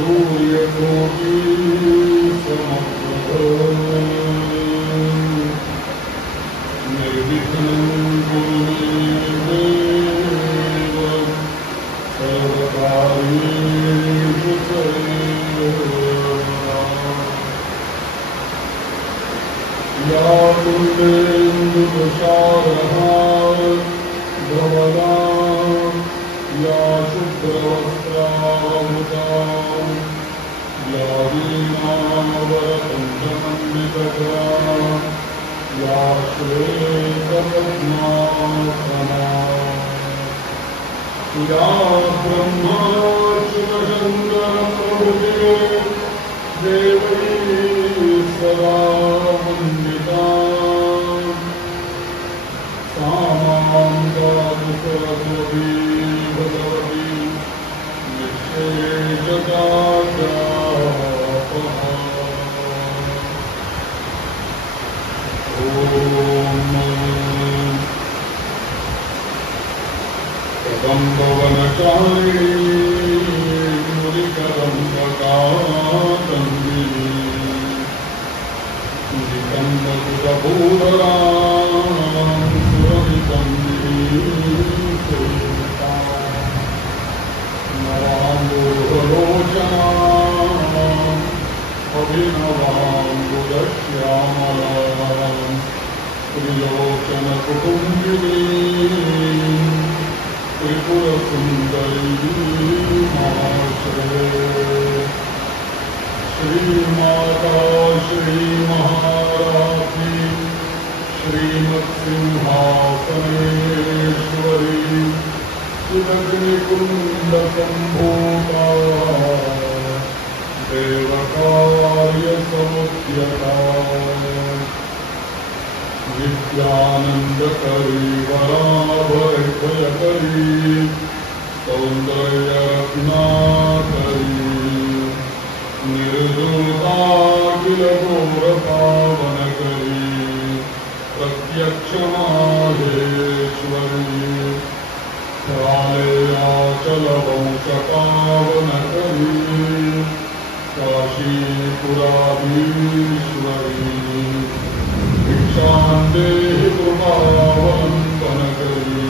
सूर्यकोटि समप्रभ निर्विघ्नं कुरु मे देव सर्वकार्येषु सर्वदा या कुन्देन्दुप्रसारः धवला या शुभ्रवस्त्रावृता या वीणावरकुण्डमण्डितकरा या श्वेतपद्मासना या ब्रह्माच्युतचन्द्रप्रभृतियो देवैः सदा वन्दिता सा मां दातु सरस्वती भगवती निःशेषदास्यापहा कदम्बवनचारिणी मुनिकदम्बकातन्दिनी निकन्दकुटभूधरां सुरभिकन्दिनी सेविता नवाम्बुधलोचनाम् अभिनवाम्बुदश्यामलां त्रिलोचनकुटुम्बिनी त्रिपुरसुन्दरी महाश्रये श्रीमाता श्रीमहाराज्ञी श्रीमत्सिंहासनेश्वरी सुदग्निकुण्डसम्भूता देवकार्यसमुद्यता नित्यानन्दकरी वराभयकरी सौन्दर्यरत्नाकरी निर्दुर्गाखिलघोरपावनकरी प्रत्यक्षमाहेश्वरी कालेयाचलवंशपावनकरी काशीपुराधीश्वरी भिक्षान्देहि कृपावलम्बनकरी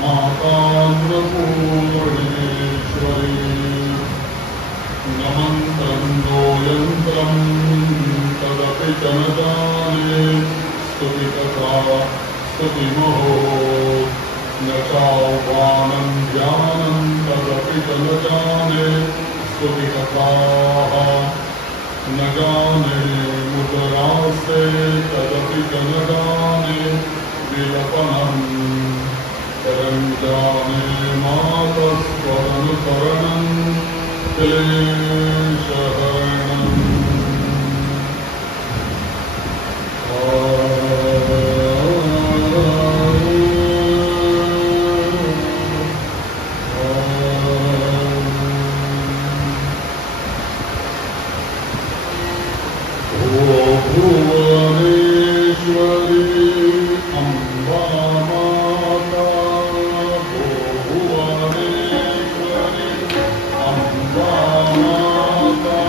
मातान्नपूर्णेश्वरी नमन्तं नो यन्त्रं तदपि च न जाने स्तुतिकथा स्तुतिमहो न चाह्वानं ध्यानं तदपि च न जाने स्तुतिकथाः न जाने मुद्रास्ते तदपि च न जाने विलपनं परं जाने मातस्त्वदनुसरणं क्लेशहरणम् भुवनेश्वरी अम्बा माता भुवनेश्वरी अम्बा माता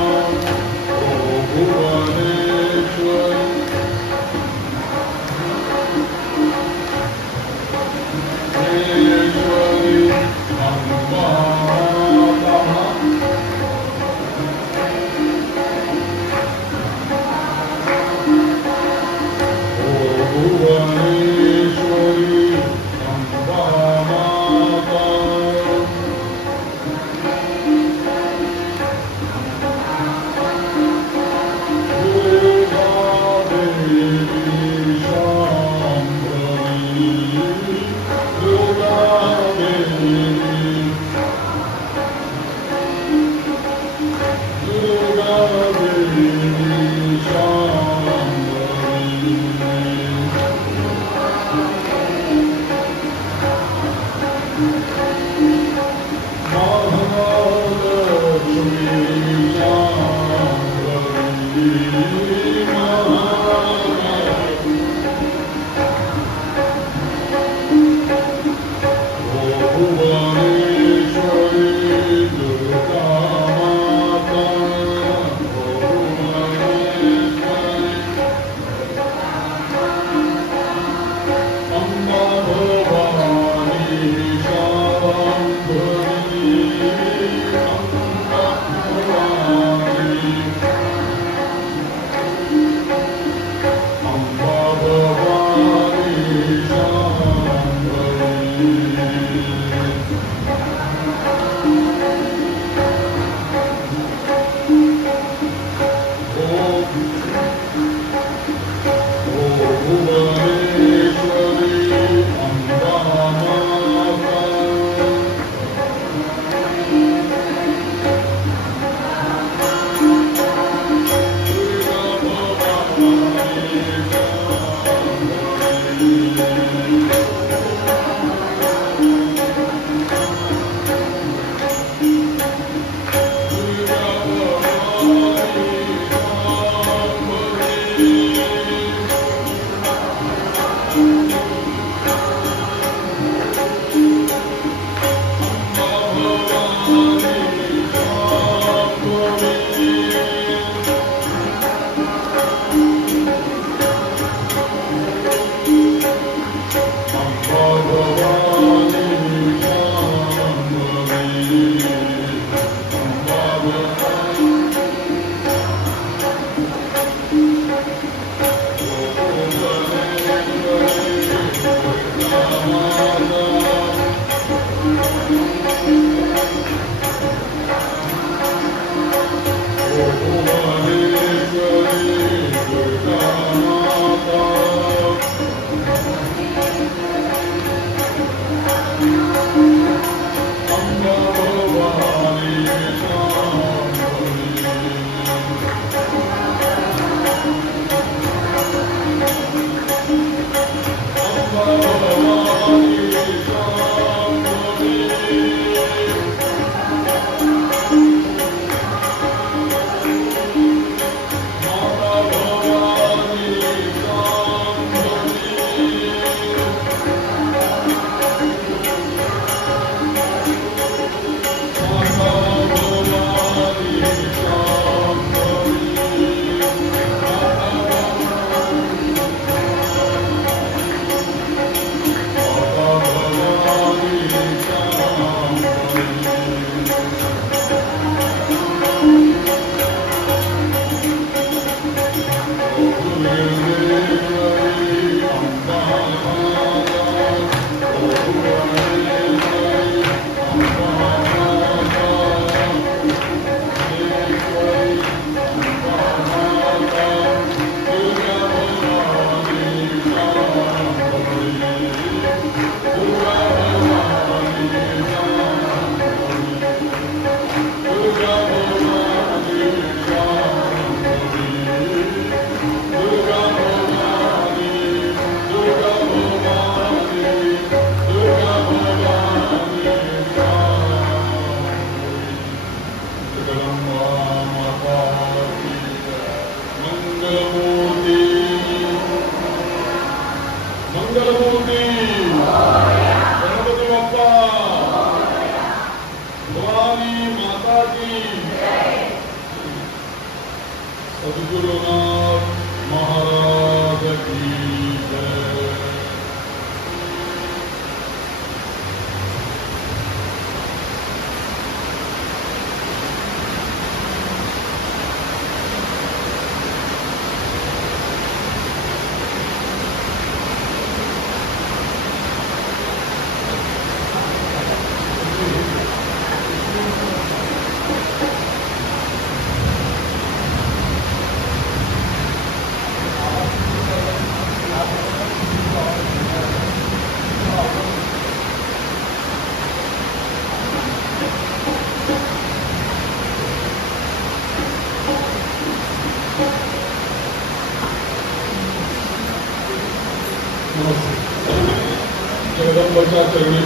जगदंबाच्या चरणी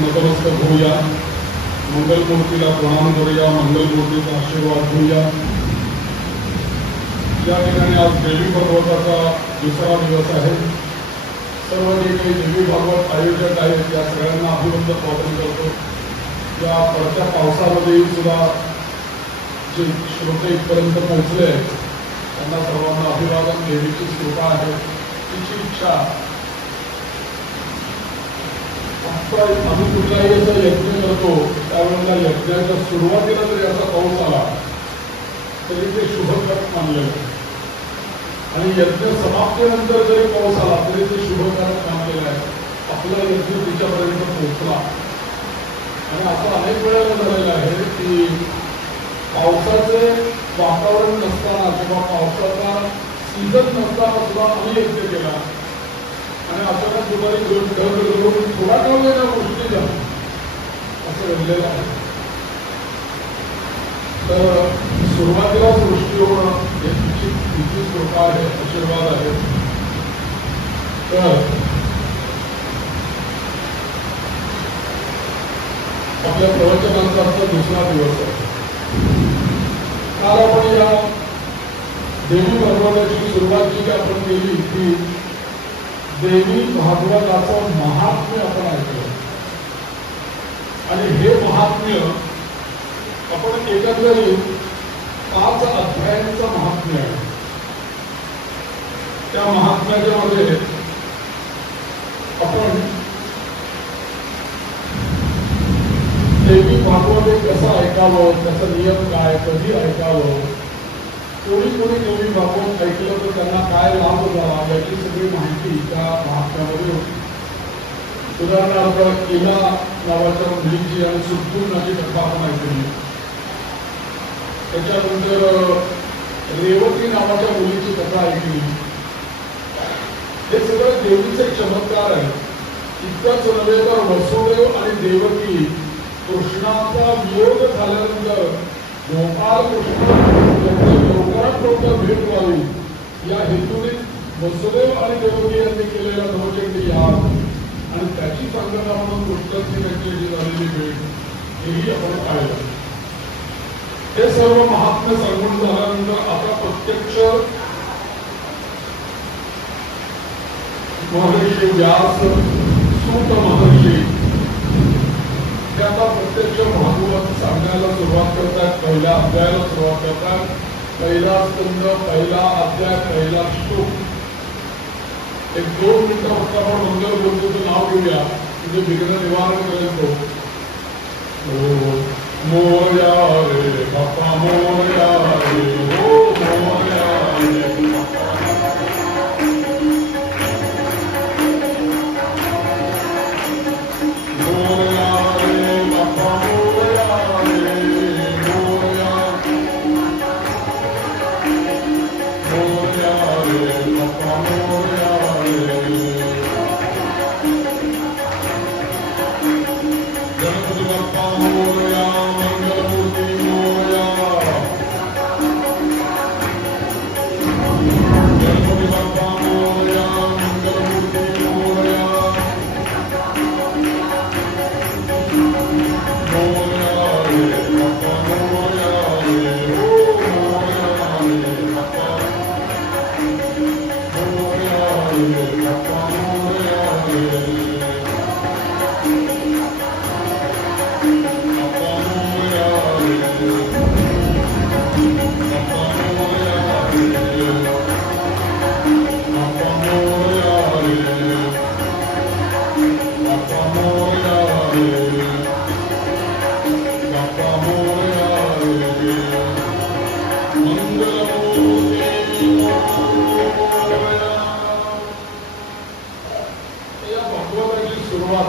नतमस्तक होऊया, मंगलमूर्तीला प्रणाम करूया, मंगलमूर्तीचा आशीर्वाद घेऊया. या ठिकाणी आज देवी भागवताचा दुसरा दिवस आहे. सर्व जे काही देवी भागवत आयोजक आहेत त्या सगळ्यांना अभिवंदन वाटून करतो. या पडत्या पावसामध्ये सुद्धा जे श्रोते इथपर्यंत पोहोचले आहेत त्यांना सर्वांना अभिवादन. देवीची कृपा आहे, तिची इच्छा. आम्ही कुठलाही असं यज्ञ करतो त्यावेळेला यज्ञाच्या सुरुवातीला जरी असा पाऊस आला तरी ते शुभकारक मानलेलं आणि यज्ञ समाप्तीनंतर जरी पाऊस आला तरी ते शुभकारक मानलेलं आहे. आपला यज्ञ तिच्यापर्यंत पोहोचला. आणि असं अनेक वेळेला झालेलं आहे की पावसाचे वातावरण नसताना किंवा पावसाचा सीझन नसताना सुद्धा आम्ही यज्ञ केला आणि अचानक दुपारी ढग थोडा काळ वेळा गोष्टी झाल्या असं घडलेलं आहे. तर सुरुवातीला सृष्टी होणं हे तिची कृपा आहे, आशीर्वाद आहे. तर आपल्या प्रवचनाचा दुसरा दिवस आहे. काल आपण या देवी भागवताची सुरुवात जी आपण केली ती देवी भागवताचं महात्म्य आपण ऐकलं आणि हे महात्म्य आपण एकंदरीत 5 अध्यायांचं महात्म्य आहे. त्या महात्म्याच्या मध्ये आपण देवी भागवत कसं ऐकावं, त्याचा नियम काय, कधी ऐकावं, कोणी देवी भागवत ऐकलं तर त्यांना काय लाभ झाला याची सगळी माहिती त्या महात्म्यामध्ये होती. उदाहरणार्थ इला नावाच्या मुलीची आणि सुटपूर्णाची कथा आपण ऐकली. त्याच्यानंतर रेवती नावाच्या मुलीची कथा ऐकली. हे सगळं देवीचे चमत्कार आहे. इतकंच नव्हे तर वसुदेव आणि देवकी कृष्णाचा वियोग झाल्यानंतर गोपाल कृष्ण लवकरात लवकर भेट व्हावी या हेतूने वसुदेव आणि देवकी यांनी केलेला नवचंडी याग आणि त्याची सांगता म्हणून कृष्णाची त्यांची झालेली भेट हेही आपण पाहिलं. हे सर्व महात्म्य सांगून झाल्यानंतर आता प्रत्यक्ष महर्षी व्यास सूत महर्षी त्याचा प्रत्यक्ष भागवत सांगायला सुरुवात करतात. पहिल्या अध्यायाला सुरुवात करतात. पहिला स्कंद, पहिला अध्याय, पहिला श्लोक. एक 2 मिनिटं फक्त आपण मंगल बोलतो नाव घेऊया म्हणजे विघ्न निवारण करेल तो. मोरया रे बाप्पा मोरया रे हो मोरया रे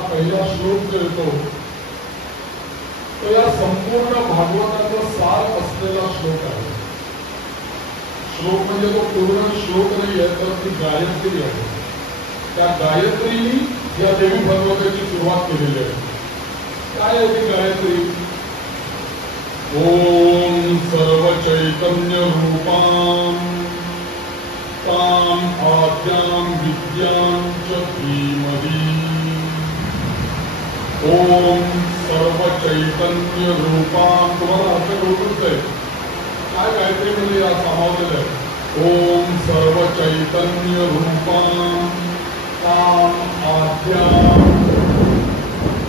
पहिला श्लोक जो येतो तो या संपूर्ण भागवताचा सार असलेला श्लोक आहे. श्लोक म्हणजे तो पूर्ण श्लोक नाही आहे तर ती गायत्री आहे. त्या गायत्रीनी या देवी भागवताची सुरुवात केलेली आहे. काय आहे ती गायत्री? ओम सर्व चैतन्य रूपां तां आद्यां विद्यां च धीमहि. ओम सर्व चैतन्य रूपां. तुम्हाला अर्थ कळतच आहे काय गायत्री म्हणजे या सामावलेलं आहे. ओम सर्व चैतन्य रूपां तां आद्यां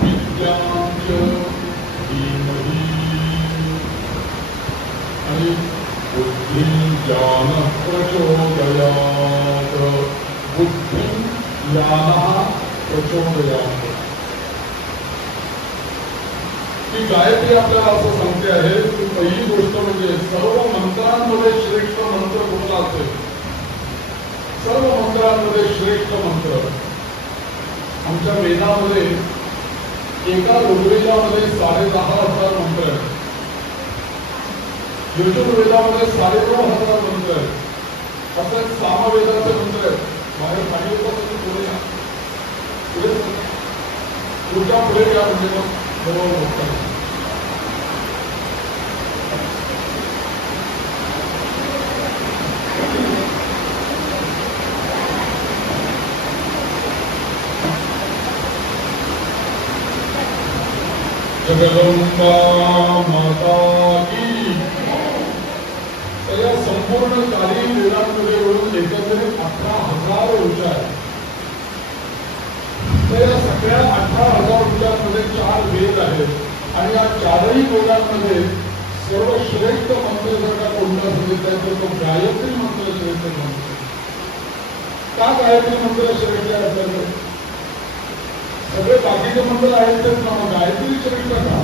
विद्यां च धीमहि. आणि बुद्धिं ज्ञानः प्रचोदयात्. बुद्धिं ज्ञानः प्रचोदयात्. ही गायत्री आपल्याला असं सांगते आहे की पहिली गोष्ट म्हणजे सर्व मंत्रांमध्ये श्रेष्ठ मंत्र कुठला असेल? सर्व मंत्रांमध्ये श्रेष्ठ मंत्र आमच्या वेदामध्ये एका ऋग्वेदामध्ये 10,500 मंत्र आहेत. यजुर्वेदामध्ये 9,500 मंत्र आहेत. असं सामवेदाचे मंत्र आहेत. बाहेर सांगितलं पुढे पुढच्या पुढे घ्या म्हणजे मग बरोबर होतं. जगदंबा माता की. तर या संपूर्ण काही वेदांमध्ये मिळून एकंदरीत 18,000 ऊर्जा आहे. तर या सगळ्या 18,000 ऊर्जांमध्ये 4 वेद आहेत आणि या 4ही वेदांमध्ये सर्वश्रेष्ठ मंत्र जर का कोणता असेल तर तो गायत्री मंत्र श्रेष्ठ मंत्र. का गायत्री मंत्र श्रेष्ठ आहे? सगळे बाकीचे मंत्र आहेत तेच ना, गायत्री श्रेष्ठ का?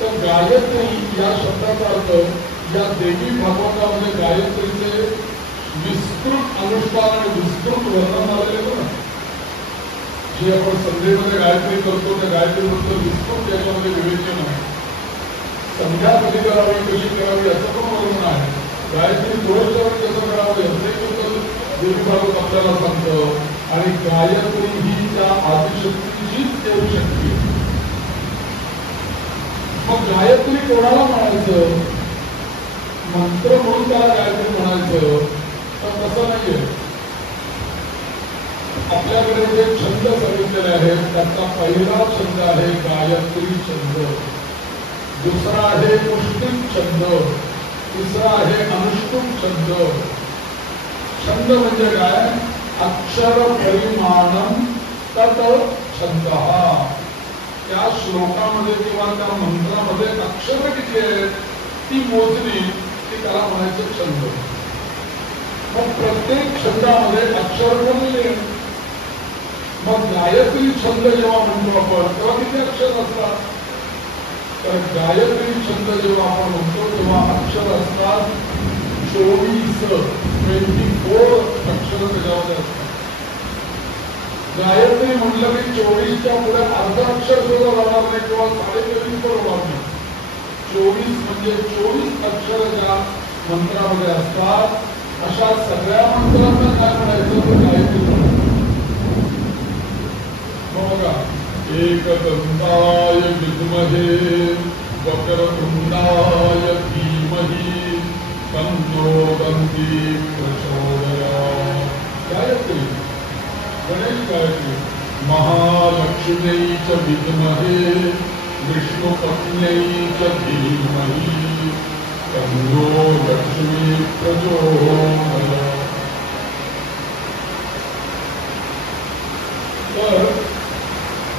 तर गायत्री या शब्दाचा अर्थ या देवी भागवतामध्ये गायत्रीचे विस्तृत अनुष्ठान आणि विस्तृत वर्णन आलेले ना. जे आपण संध्येमध्ये गायत्री करतो त्या गायत्री मंत्र विस्तृत त्याच्यामध्ये विवेचन आहे. संध्या कधी करावी, कशी करावी याचं पण वर्णन आहे. गायत्री दिवसभर कसं करावं याचंही देवी भागवत आपल्याला सांगतं. आणि गायत्री ही त्या आदिशक्तीचीच देवशक्ती आहे. मग गायत्री कोणाला म्हणायचं? मंत्र म्हणून त्याला गायत्री म्हणायचं तर तसं नाहीये. आपल्याकडे जे छंद सांगितलेले आहेत त्याचा पहिला छंद आहे गायत्री छंद, दुसरा आहे पुष्टिक छंद, तिसरा आहे अनुष्टुप छंद. छंद म्हणजे काय? अक्षर परिमाणम तत छंद. त्या श्लोकामध्ये किंवा त्या मंत्रामध्ये अक्षर किती आहेत ती मोजणी, ती त्याला म्हणायचं छंद. मग प्रत्येक छंदामध्ये अक्षर बोलले. मग गायत्री छंद जेव्हा म्हणतो आपण तेव्हा किती अक्षर असतात? तर गायत्री छंद जेव्हा आपण म्हणतो तेव्हा अक्षर असतात 24 अक्षर त्याच्यामध्ये असतात. गायत्री म्हटलं की 24च्या पुढे अर्ध अक्षर सुद्धा राहणार नाही किंवा 23.5 होणार नाही. 24 म्हणजे 24 अक्षर ज्या मंत्रामध्ये असतात अशा सगळ्या मंत्रांना काय म्हणायचं तर गायत्री म्हणायचं. बघा, एकदंताय विद्महे वक्रतुंडाय धीमहि तन्नो दन्ती प्रचोदयात्. गायत्री गणेश गायत्री. महालक्ष्म्यै च विद्महे विष्णुपत्न्यै च धीमहि तन्नो लक्ष्मी प्रचोदयात्. तर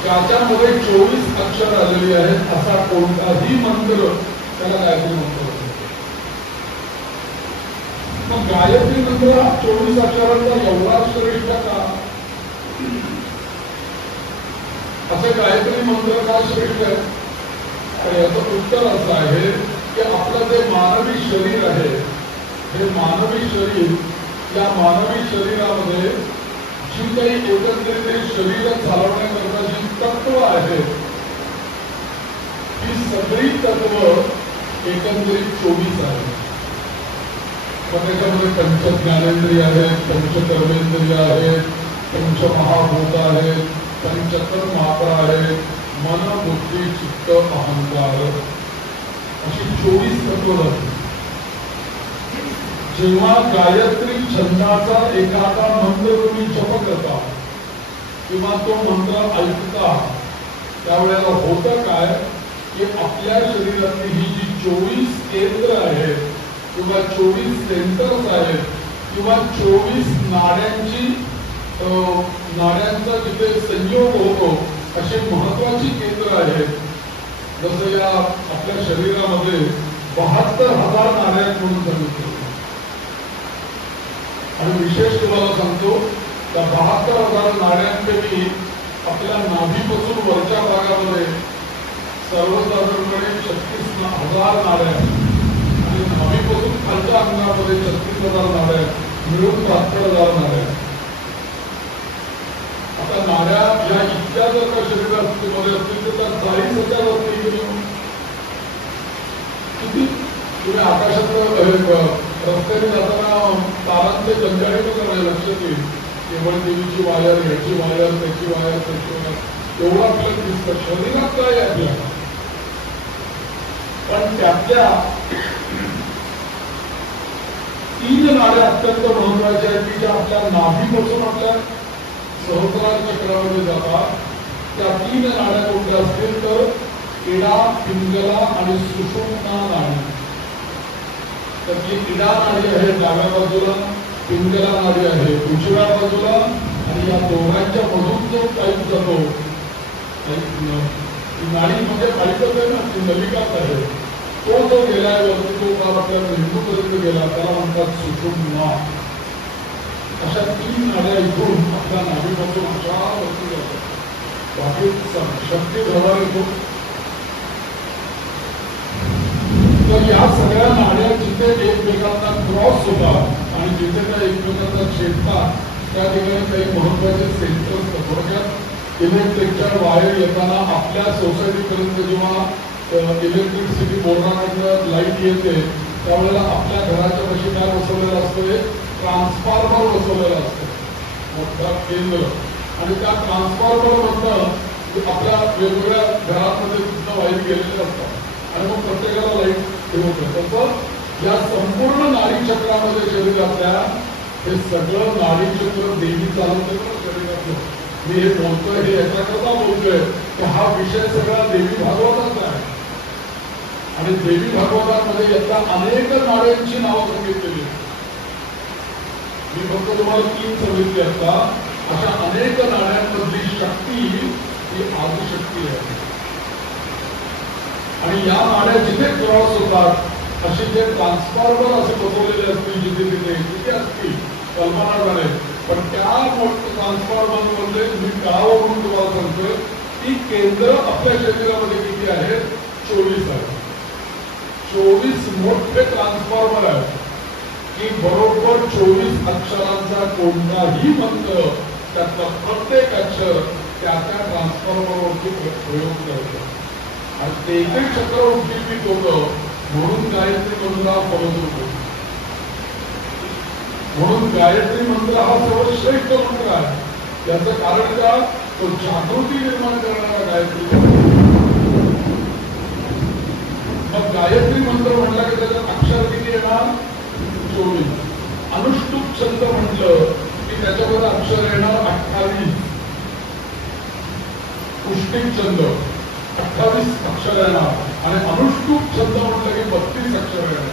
त्याच्यामध्ये 24 अक्षर आलेली आहेत असा कोणताही मंत्र त्याला गायत्री मंत्र होतो. मग गायत्री मंत्र 24 अक्षरांचा एवढा श्रेष्ठ का? असे गायत्री मंत्र का श्रेष्ठ आहे? तर याचं उत्तर असं आहे की आपलं जे मानवी शरीर आहे हे मानवी शरीर, या मानवी शरीरामध्ये जी काही एकंदरीत शरीर चालवण्याकरता जी तत्व आहेत ही सगळी तत्व एकंदरीत 24 आहेत. मग त्याच्यामध्ये पंचज्ञानेंद्रिय आहेत, पंचकर्मेंद्रिय आहेत, पंचमहाभूत आहेत, पंचतन्मात्रा आहेत, मन बुद्धी चित्त अहंकार अशी 24 तत्व आहेत. जेव्हा गायत्री छंदाचा एखादा मंत्र तुम्ही जप करता किंवा तो मंत्र ऐकता त्यावेळेला होतं काय की आपल्या शरीरातली ही जी 24 केंद्र आहेत किंवा 24 सेंटर्स आहेत किंवा 24 नाड्यांचा जिथे संयोग होतो असे महत्वाची केंद्र आहेत. जसं या आपल्या शरीरामध्ये 72,000 नाड्या म्हणून सांगितलं. आणि विशेष तुम्हाला सांगतो त्या 72,000 नाड्यांपैकी आपल्या नाभीपासून वरच्या भागामध्ये सर्वसाधारणपणे 36,000 नाड्या आणि नाभीपासून खालच्या अंगामध्ये 36,000 नाड्या मिळून 72,000 नाड्या. आता नाड्या या इतक्या जर का शरीरामध्ये असतील तर त्या 40,000 असतील किती? तुम्ही आकाशात रस्त्याने जाताना तारांचे जंजाळे करायला लक्षात येईल. केवळ देवीची वायर, ह्याची वायर, त्याची वायर, त्याची वायर एवढं आपल्याला दिसतं. शरीरात काय आहे आपल्या? पण त्यातल्या 3 नाड्या अत्यंत महत्वाच्या आहेत की ज्या आपल्या नाभीपासून आपल्या सहस्रार चक्रामध्ये जातात. त्या 3 नाड्या कोणत्या असतील तर इडा, पिंगला आणि सुषुम्ना नाडी. त्यातली इडा नाडी आहे डाव्या बाजूला, पिंगला नाडी आहे उजव्या बाजूला आणि या दोघांच्या मधून जो पाईप जातो नाडी म्हणजे पाईपच आहे ना, ती नलिकाच आहे. तो जो गेलाय वरती तो काळ आपल्या मेंदूपर्यंत गेला त्याला म्हणतात सुषुम्ना. अशा 3 नाड्या इथून आपल्या नाडीपासून अशा वरती जातात. बाकी शक्ती धरणार येतो. तर या सगळ्या नाड्या जिथे एकमेकांना क्रॉस होतात आणि जिथे त्या एकमेकांना छेदतात त्या ठिकाणी काही महत्वाचे सेन्सर्स असतात. थोडक्यात इलेक्ट्रिकच्या वायर येताना आपल्या सोसायटीपर्यंत जेव्हा इलेक्ट्रिसिटी बोर्डाकडनं लाईट येते त्यावेळेला आपल्या घराच्या पाशी काय बसवलेलं असतं? ट्रान्सफॉर्मर बसवलेलं असतं, मोठा केंद्र. आणि त्या ट्रान्सफॉर्मर मधनं आपल्या वेगवेगळ्या घरामध्ये सुद्धा वायर गेलेले असतात. आणि मग प्रत्येकाला लाईट हे होतं. तसं या संपूर्ण नाडी चक्रामध्ये शरीरातल्या हे सगळं नाडी चक्र देवी चालवते ना शरीरातलं. मी हे बोलतोय हे याच्याकरता बोलतोय की हा विषय सगळा देवी भागवताचा आहे आणि देवी भागवतामध्ये यातल्या अनेक नाड्यांची नावं सांगितलेली. मी फक्त तुम्हाला 3 सांगितली असता. अशा अनेक नाड्यांमधली शक्ती ही आदिशक्ती आहे आणि या नाड्या जिथे क्रॉस होतात असे जे ट्रान्सफॉर्मर असे बसवलेले असतील जिथे तिथे तिथे असतील कल्पना झाले. पण त्या ट्रान्सफॉर्मर मध्ये मी गाव म्हणून तुम्हाला सांगतोय की केंद्र आपल्या शरीरामध्ये किती आहेत? 24 आहेत. 24 मोठे ट्रान्सफॉर्मर आहेत की बरोबर 24 अक्षरांचा कोणताही मंत्र त्यातला प्रत्येक अक्षर त्या ट्रान्सफॉर्मरवरती प्रयोग करतो आणि ते चक्र उद्दीपित होतं. म्हणून गायत्री मंत्र हा फलत होतो. म्हणून गायत्री मंत्र हा सर्वश्रेष्ठ मंत्र आहे. याचं कारण का? तो जागृती निर्माण करणारा गायत्री मंत्र. मग गायत्री मंत्र म्हटला की त्याच्यात अक्षर किती येणार? 24. अनुष्टुप छंद म्हटलं की त्याच्यामध्ये अक्षर येणार 28. पुष्टिक छंद 28 अक्षर येणार आणि अनुष्टुप छंद म्हटलं की 32 अक्षर येणार.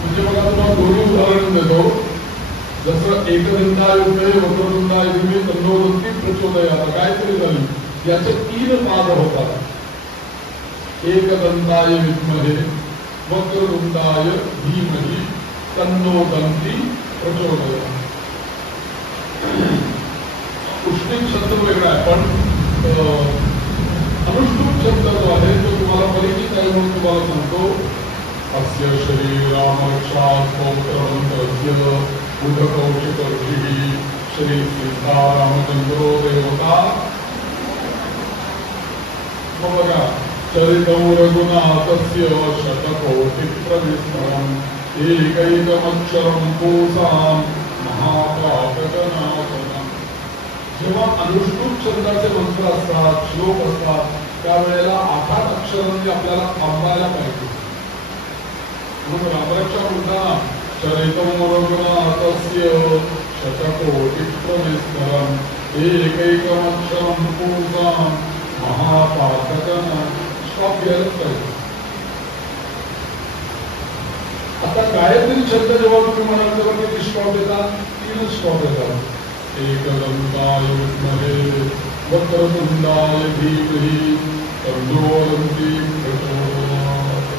म्हणजे बघा तुम्हाला दोन्ही उदाहरण देतो. जसं एकदंताय उदय वक्रतुंडाय धीमहि तन्नो दन्ती प्रचोदयात् गायत्री झाली. याचे 3 पाद होतात. एकदंताय विद्महे वक्रतुंडाय धीमहि तन्नो दन्ती प्रचोदयात्. पुष्टिक शब्द वेगळा आहे पण अनुष्टुप शब्द जो आहे तो तुम्हाला परिचित आहे म्हणून तुम्हाला सांगतो. अस्य शरीरामरक्षात् पौत्रमन्त्रस्य बुधकौशिकर्षिः श्री सीतारामचंद्रो देवता. मग बघा चरितं रघुनाथस्य शतकोटिप्रविस्मरम् एकैकमक्षरं कोसां महापातकनाशनम्. जेव्हा अनुष्टुप छंदाचे मंत्र असतात श्लोक असतात त्यावेळेला 8 अक्षरांनी आपल्याला थांबायला पाहिजे. म्हणून रामरक्षा म्हणताना चरितं रघुनाथस्य शतकोटिप्रविस्मरम् एकैकमक्षरं कोसां महापातकनाशनम्. स्टॉप घ्यायलाच पाहिजे. आता गायत्री छंद जेव्हा तुम्ही म्हणाल तेव्हा किती स्टॉप येतात? 3 स्टॉप येतात. एकदंताय विद्महे वक्रतुंडाय धीमहि तन्नो दन्ती प्रचोदयात्.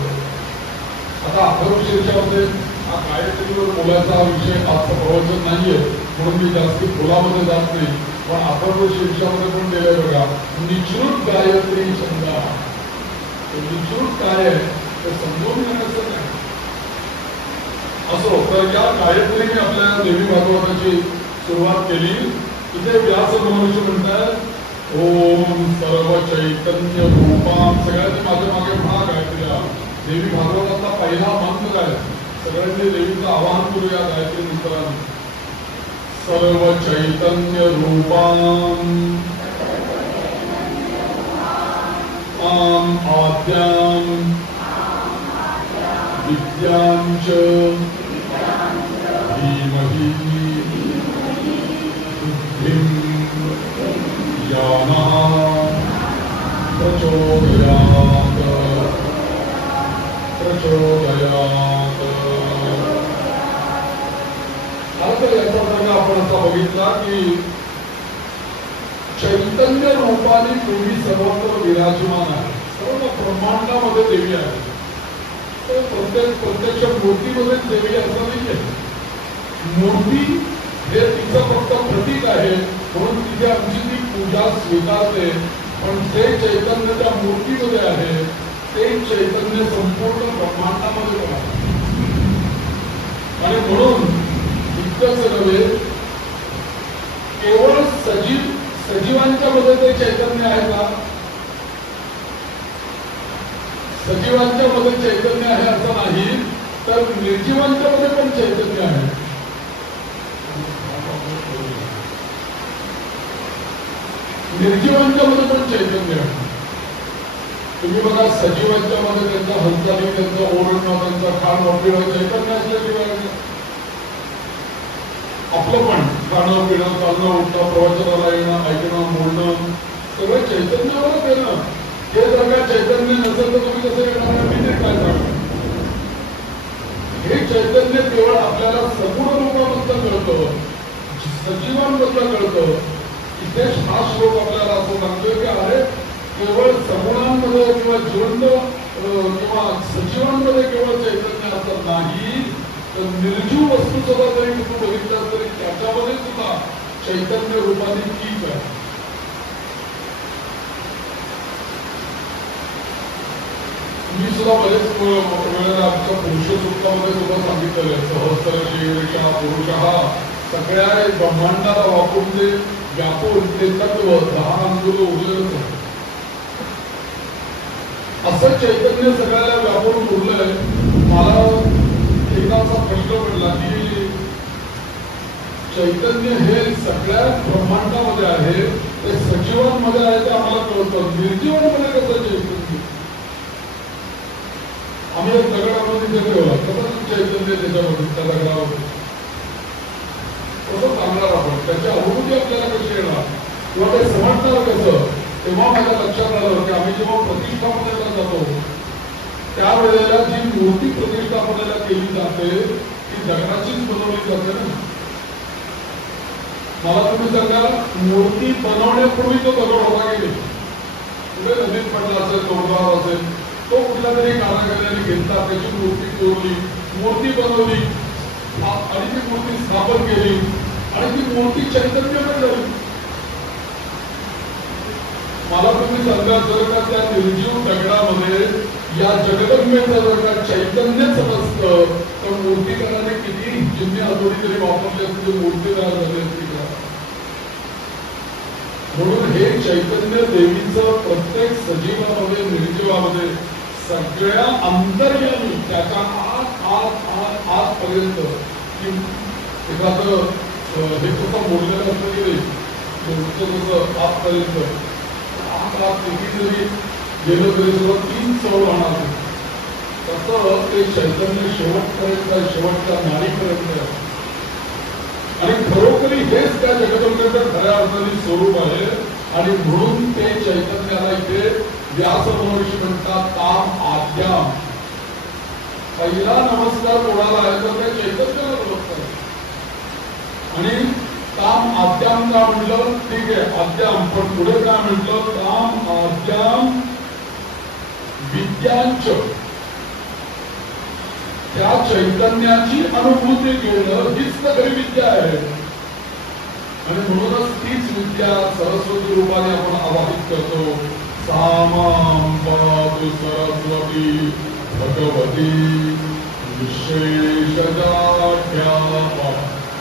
आता अथर्वशीर्षामध्ये हा गायत्रीवर बोलायचा विषय आजचा प्रवचन नाहीये म्हणून मी जास्ती खोलामध्ये जात नाही. पण अथर्वशीर्षामध्ये पण दिलंय बघा निश्रुत गायत्री छंद. निश्रुत काय आहे ते समजून घेण्याचं नाही. असो तर या गायत्रीने आपल्या देवी भागवताची सुरुवात केली. तिथे व्यास महर्षी म्हणतात ओम सर्व चैतन्य रूपां. सगळ्यांनी माझ्या मागे म्हणा गायत्रीला. देवी भागवतातला पहिला मंत्र आहे. सगळ्यांनी देवीचं आवाहन करूया गायत्री मंत्राने. सर्व चैतन्य रूपां आम आद्यां विद्यां च धीमहि बुद्धिं ज्ञानं प्रचोदयात् प्रचोदयात्. आता याचा वर्ग आपण असा बघितला की चैतन्य रूपाने देवी सर्वत्र विराजमान आहे. सर्व ब्रह्मांडामध्ये देवी आहे. तर प्रत्यक्ष मूर्तीमध्येच देवी असं नाहीये. मूर्ती हे तिचं फक्त प्रतीक आहे म्हणून तिथे आमची ती पूजा स्वीकारते. पण जे चैतन्य त्या मूर्तीमध्ये आहे ते चैतन्य संपूर्ण ब्रह्मांडामध्ये आहे. आणि म्हणून इतकंच नव्हे केवळ सजीवांच्या मध्ये ते चैतन्य आहे का? सजीवांच्या मध्ये चैतन्य आहे असं नाही तर निर्जीवांच्या मध्ये पण चैतन्य आहे. निर्जीवांच्या मध्ये पण चैतन्य आहे. तुम्ही बघा सजीवांच्या मध्ये त्यांचा हालचाली, त्यांचा ओरडणं, त्यांचा खाणं पिणं चैतन्य असल्याशिवाय आपलं पण खाणं पिणं चालणं उठणं प्रवचनाला येणं ऐकणं बोलणं सगळं चैतन्यावरच येणं. हे जर का चैतन्य नसेल तर तुम्ही कसं येणार मी ते काय सांगतो. हे चैतन्य केवळ आपल्याला सगुण रूपाबद्दल कळतं, सजीवांबद्दल कळतं. इथे हा श्लोक आपल्याला असं सांगतोय की अरे केवळ सगुणांमध्ये किंवा जिवंत किंवा सजीवांमध्ये केवळ चैतन्य असत नाही, तर निर्जीव वस्तू सुद्धा जरी तुम्ही बघितलं तरी त्याच्यामध्ये सुद्धा चैतन्य रूपाने ठीक आहे. मी सुद्धा बरेच वेळेला आमच्या पुरुष सूक्तामध्ये सुद्धा सांगितलेलं आहे. सहस्र शीर्षा पुरुष हा सगळ्या ब्रह्मांडाला वापरून ते व्यापून ते तत्व 10 अंगुल उरलेलंच आहे. असं चैतन्य सगळ्याला व्यापून उरलंय. मला एकदा असा प्रश्न पडला की चैतन्य हे सगळ्या ब्रह्मांडामध्ये आहे, ते सजीवांमध्ये आहे ते आम्हाला कळतं, निर्जीवांमध्ये कसं चैतन्य? आम्ही एक दगड आणून तिथे ठेवला, कसं चैतन्य त्याच्यामध्ये त्या दगडावर कसं सांगणार आपण? त्याची अनुभूती आपल्याला कशी येणार किंवा ते समजणार कसं? तेव्हा माझ्या लक्षात आलं की आम्ही जेव्हा प्रतिष्ठापनेला जातो त्यावेळेला जी मूर्ती प्रतिष्ठापनेला केली जाते ती दगडाचीच बनवली जाते ना. मला तुम्ही सांगा, मूर्ती बनवण्यापूर्वी तो दगड होता गेले पुढे नदीत पडला असेल, डोंगरावर असेल, तो कुठल्या तरी कारागिराने घेतला, त्याची मूर्ती तोडली, मूर्ती बनवली आणि ती मूर्ती स्थापन केली आणि ती मूर्ती चैतन्यमय झाली. मला तुम्ही सांगा, जर का त्या निर्जीव दगडामध्ये या जगदंबेचं जर का चैतन्यच नसतं तर मूर्तीकाराने किती जिन्ने हातोडी तरी वापरली असते, मूर्ती तयार झाली असती का? म्हणून हे चैतन्य देवीचं प्रत्येक सजीवामध्ये निर्जीवामध्ये सगळ्या अंतर्यामी त्याच्या आजपर्यंत एखादं हे कसं बोललेलं असतं की जसं आजपर्यंत जरी गेलं तरी सुद्धा 3 चव राहणार, तसं ते चैतन्य शेवटपर्यंत शेवटच्या नाडीपर्यंत. आणि खरोखरी हेच त्या जगदंबेचं खऱ्या अर्थाने स्वरूप आहे. आणि म्हणून ते चैतन्याला इथे व्यास महर्षी म्हणतात ताम आद्याम. पहिला नमस्कार कोणाला आहे तर त्या चैतन्याला नमस्कार. आणि ताम आद्याम का म्हटलं? ठीक आहे आद्याम, पण पुढे काय म्हटलं? ताम आद्याम विद्यांच. त्या चैतन्याची अनुभूती घेणं हीच तर खरी विद्या आहे. आणि म्हणूनच तीच विद्या सरस्वती रूपाने आपण आवाहित करतो. सामां पातु सरस्वती भगवती विशेषजाढ्या.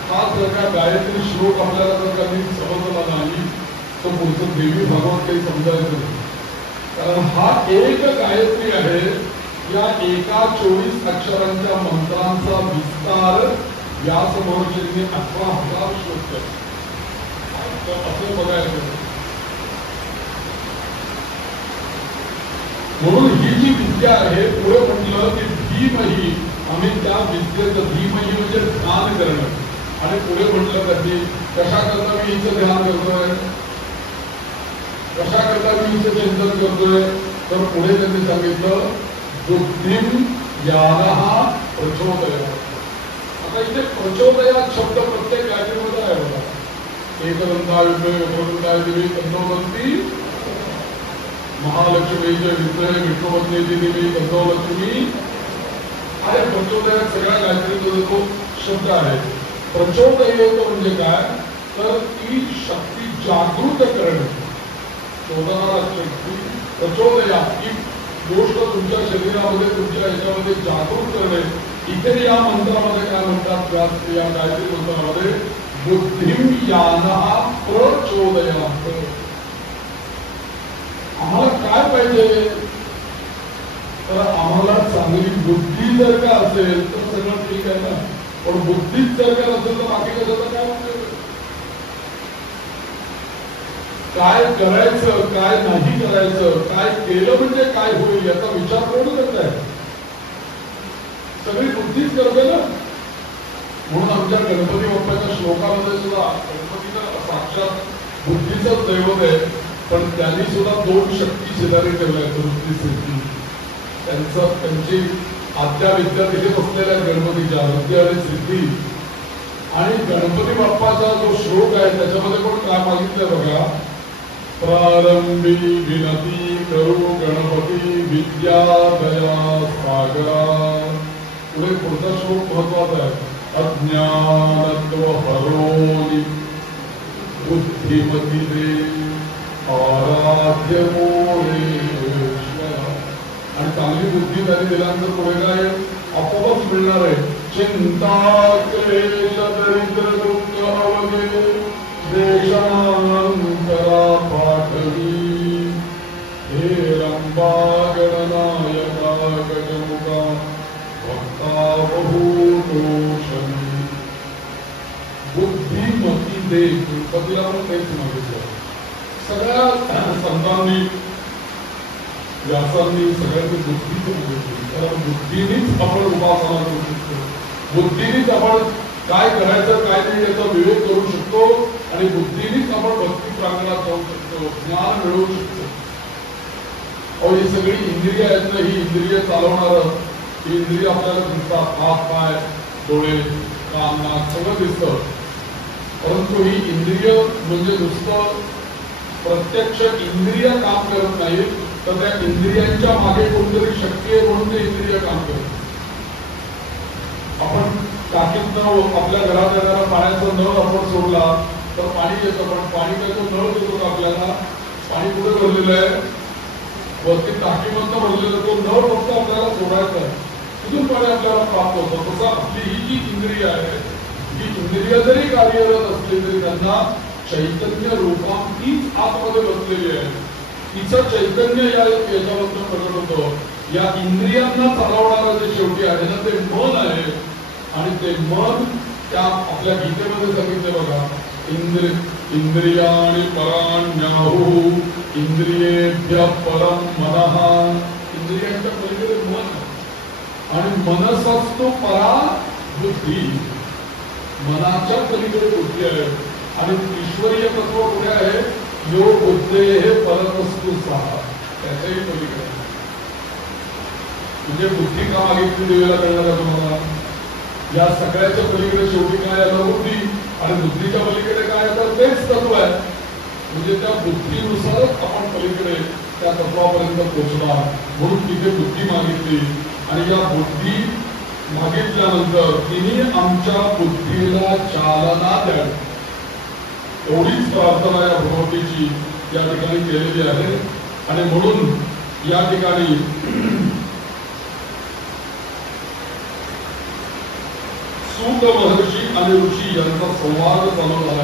हा जर का गायत्री श्लोक आपल्याला जर का नीट समजला नाही तर पुढचं देवी भागवत काही समजायचं नाही. कारण हा एक गायत्री आहे. या एका 24 अक्षरांच्या मंत्रांचा विस्तार व्यास महर्षींनी 18,000 श्लोक केले. असं बघायचं. म्हणून ही जी विद्या आहे, पुढे म्हटलं की धीमही, आम्ही त्या विद्येचं धीमही म्हणजे ध्यान करणं. आणि पुढे म्हटलं कधी कशा करता मी हिचं ध्यान करतोय, कशा करता मी हिचं चिंतन करतोय, तर पुढे त्यांनी सांगितलं बुद्धिम ज्ञानः प्रचोदयात्. आता इथे प्रचोदयात शब्द प्रत्येक गायत्रीमध्ये आहे बघा. एकदंताय प्रचोदयाय देवी तन्नोदन्ती महालक्ष्मी जय विद्ये विष्णुपत्नी देवी तन्नोलक्ष्मी. अरे प्रचोदयात सगळ्या गायत्रीमध्ये तो शब्द आहे. प्रचोदयेत म्हणजे काय तर ती शक्ती जागृत करणे. शोधणारा शक्ती प्रचोदयात की गोष्ट तुमच्या शरीरामध्ये तुमच्या ह्याच्यामध्ये जागृत करणे. इथे या मंत्रामध्ये काय म्हणतात, या गायत्री मंत्रामध्ये बुद्धिम यानः प्रचोदयात्. आम्हाला काय पाहिजे तर आम्हाला चांगली बुद्धी जर का असेल तर सगळं ठीक आहे ना. पण बुद्धीच जर का नसेल तर बाकी कशाचं काय उपयोग? काय करायचं काय नाही करायचं, काय केलं म्हणजे काय होईल याचा विचार कोण करत आहे? सगळी बुद्धीच करते ना. म्हणून आमच्या गणपती बाप्पाच्या श्लोकामध्ये सुद्धा गणपतीला साक्षात बुद्धीचंच दैवत आहे, पण त्यांनी सुद्धा 2 शक्ती शेजारी ठेवल्या, वृत्ती सिद्धी. त्यांची आद्या विद्या तिथे बसलेल्या गणपतीच्या विद्या आणि सिद्धी. आणि गणपती बाप्पाचा जो श्लोक आहे त्याच्यामध्ये पण काय मागितलंय बघा, प्रारंभी विनती करू गणपती विद्या दया सागरा. पुढे पुढचा श्लोक महत्वाचा आहे, अज्ञानत्व हरोनी बुद्धिमती दे आराध्य मोरे. आणि चांगली बुद्धी त्यांनी दिल्यानंतर पुढे काय आपोआपच मिळणार आहे, चिंता क्लेश दरिद्र दुःख अवघे देशांतरा पाठवी. हे रंबा गणनायका गजमुखा भक्ता बहुतोषणी. बुद्धिमती दे, गणपतीला पण तेच मागितलं. सगळ्या संतांनी व्यासांनी सगळ्यांनी बुद्धीच मागितली, कारण बुद्धीनेच आपण उपासना करू शकतो, बुद्धीनेच आपण काय करायचं काय नाही याचा विवेक करू शकतो, आणि बुद्धीनेच आपण भक्ती प्रांगणात जाऊ शकतो, ज्ञान मिळवू शकतो. अहो ही सगळी इंद्रिय आहेत ना, ही इंद्रिय चालवणार, ही इंद्रिय आपल्याला दिसतात, हात पाय डोळे कान नाक सगळं दिसतं, परंतु ही इंद्रिय म्हणजे नुसतं प्रत्यक्ष इंद्रिय काम करत नाही, तर त्या इंद्रियांच्या मागे कोणतरी शक्ती आहे म्हणून ते इंद्रिय काम करत. आपण टाकीत आपल्या घरात येणारा पाण्याचा नळ आपण सोडला तर पाणी येतं, पण पाणी काय तो नळ देतो का आपल्याला? पाणी कुठे भरलेलं आहे? वरती टाकीमधनं भरलेलं, तो नळ फक्त आपल्याला सोडायचा, तिथून पाणी आपल्याला प्राप्त होतं. तसं आपली ही जी इंद्रिय आहे, ही इंद्रिय जरी कार्यरत असली तरी त्यांना चैतन्य रूपांतीच आतमध्ये बसलेली आहे. तिचं चैतन्य याच्याबद्दल प्रकट होतं. या इंद्रियांना चालवणारं जे शेवटी आहे ना, ते मन आहे, आणि ते मन त्या आपल्या गीतेमध्ये सांगितले बघा, इंद्रियाणि पराण्याहु इंद्रियेभ्य परम मनः. इंद्रियांच्या पलीकडे मन, आणि मनसस्तु परा बुद्धी. मनाच्या पलीकडे बुद्धी आहे, आणि ईश्वरीय तत्व कुठे आहे? यो बुद्धेः परमस्तु सः, त्याच्याही पलीकडे. म्हणजे बुद्धी का मागितली देवाला कळलं का तुम्हाला? या सगळ्याच्या पलीकडे शेवटी काय आलं? बुद्धी. आणि बुद्धीच्या पलीकडे काय आलं? तेच तत्व आहे. म्हणजे त्या बुद्धीनुसारच आपण पलीकडे त्या तत्वापर्यंत पोहोचणार, म्हणून तिथे बुद्धी मागितली. आणि या बुद्धी मागितल्यानंतर तिने आमच्या बुद्धीला चालना द्यावी, एवढीच प्रार्थना या भगवतीची या ठिकाणी केलेली आहे. आणि म्हणून या ठिकाणी सूत महर्षी आणि ऋषी यांचा संवाद चालू झाला.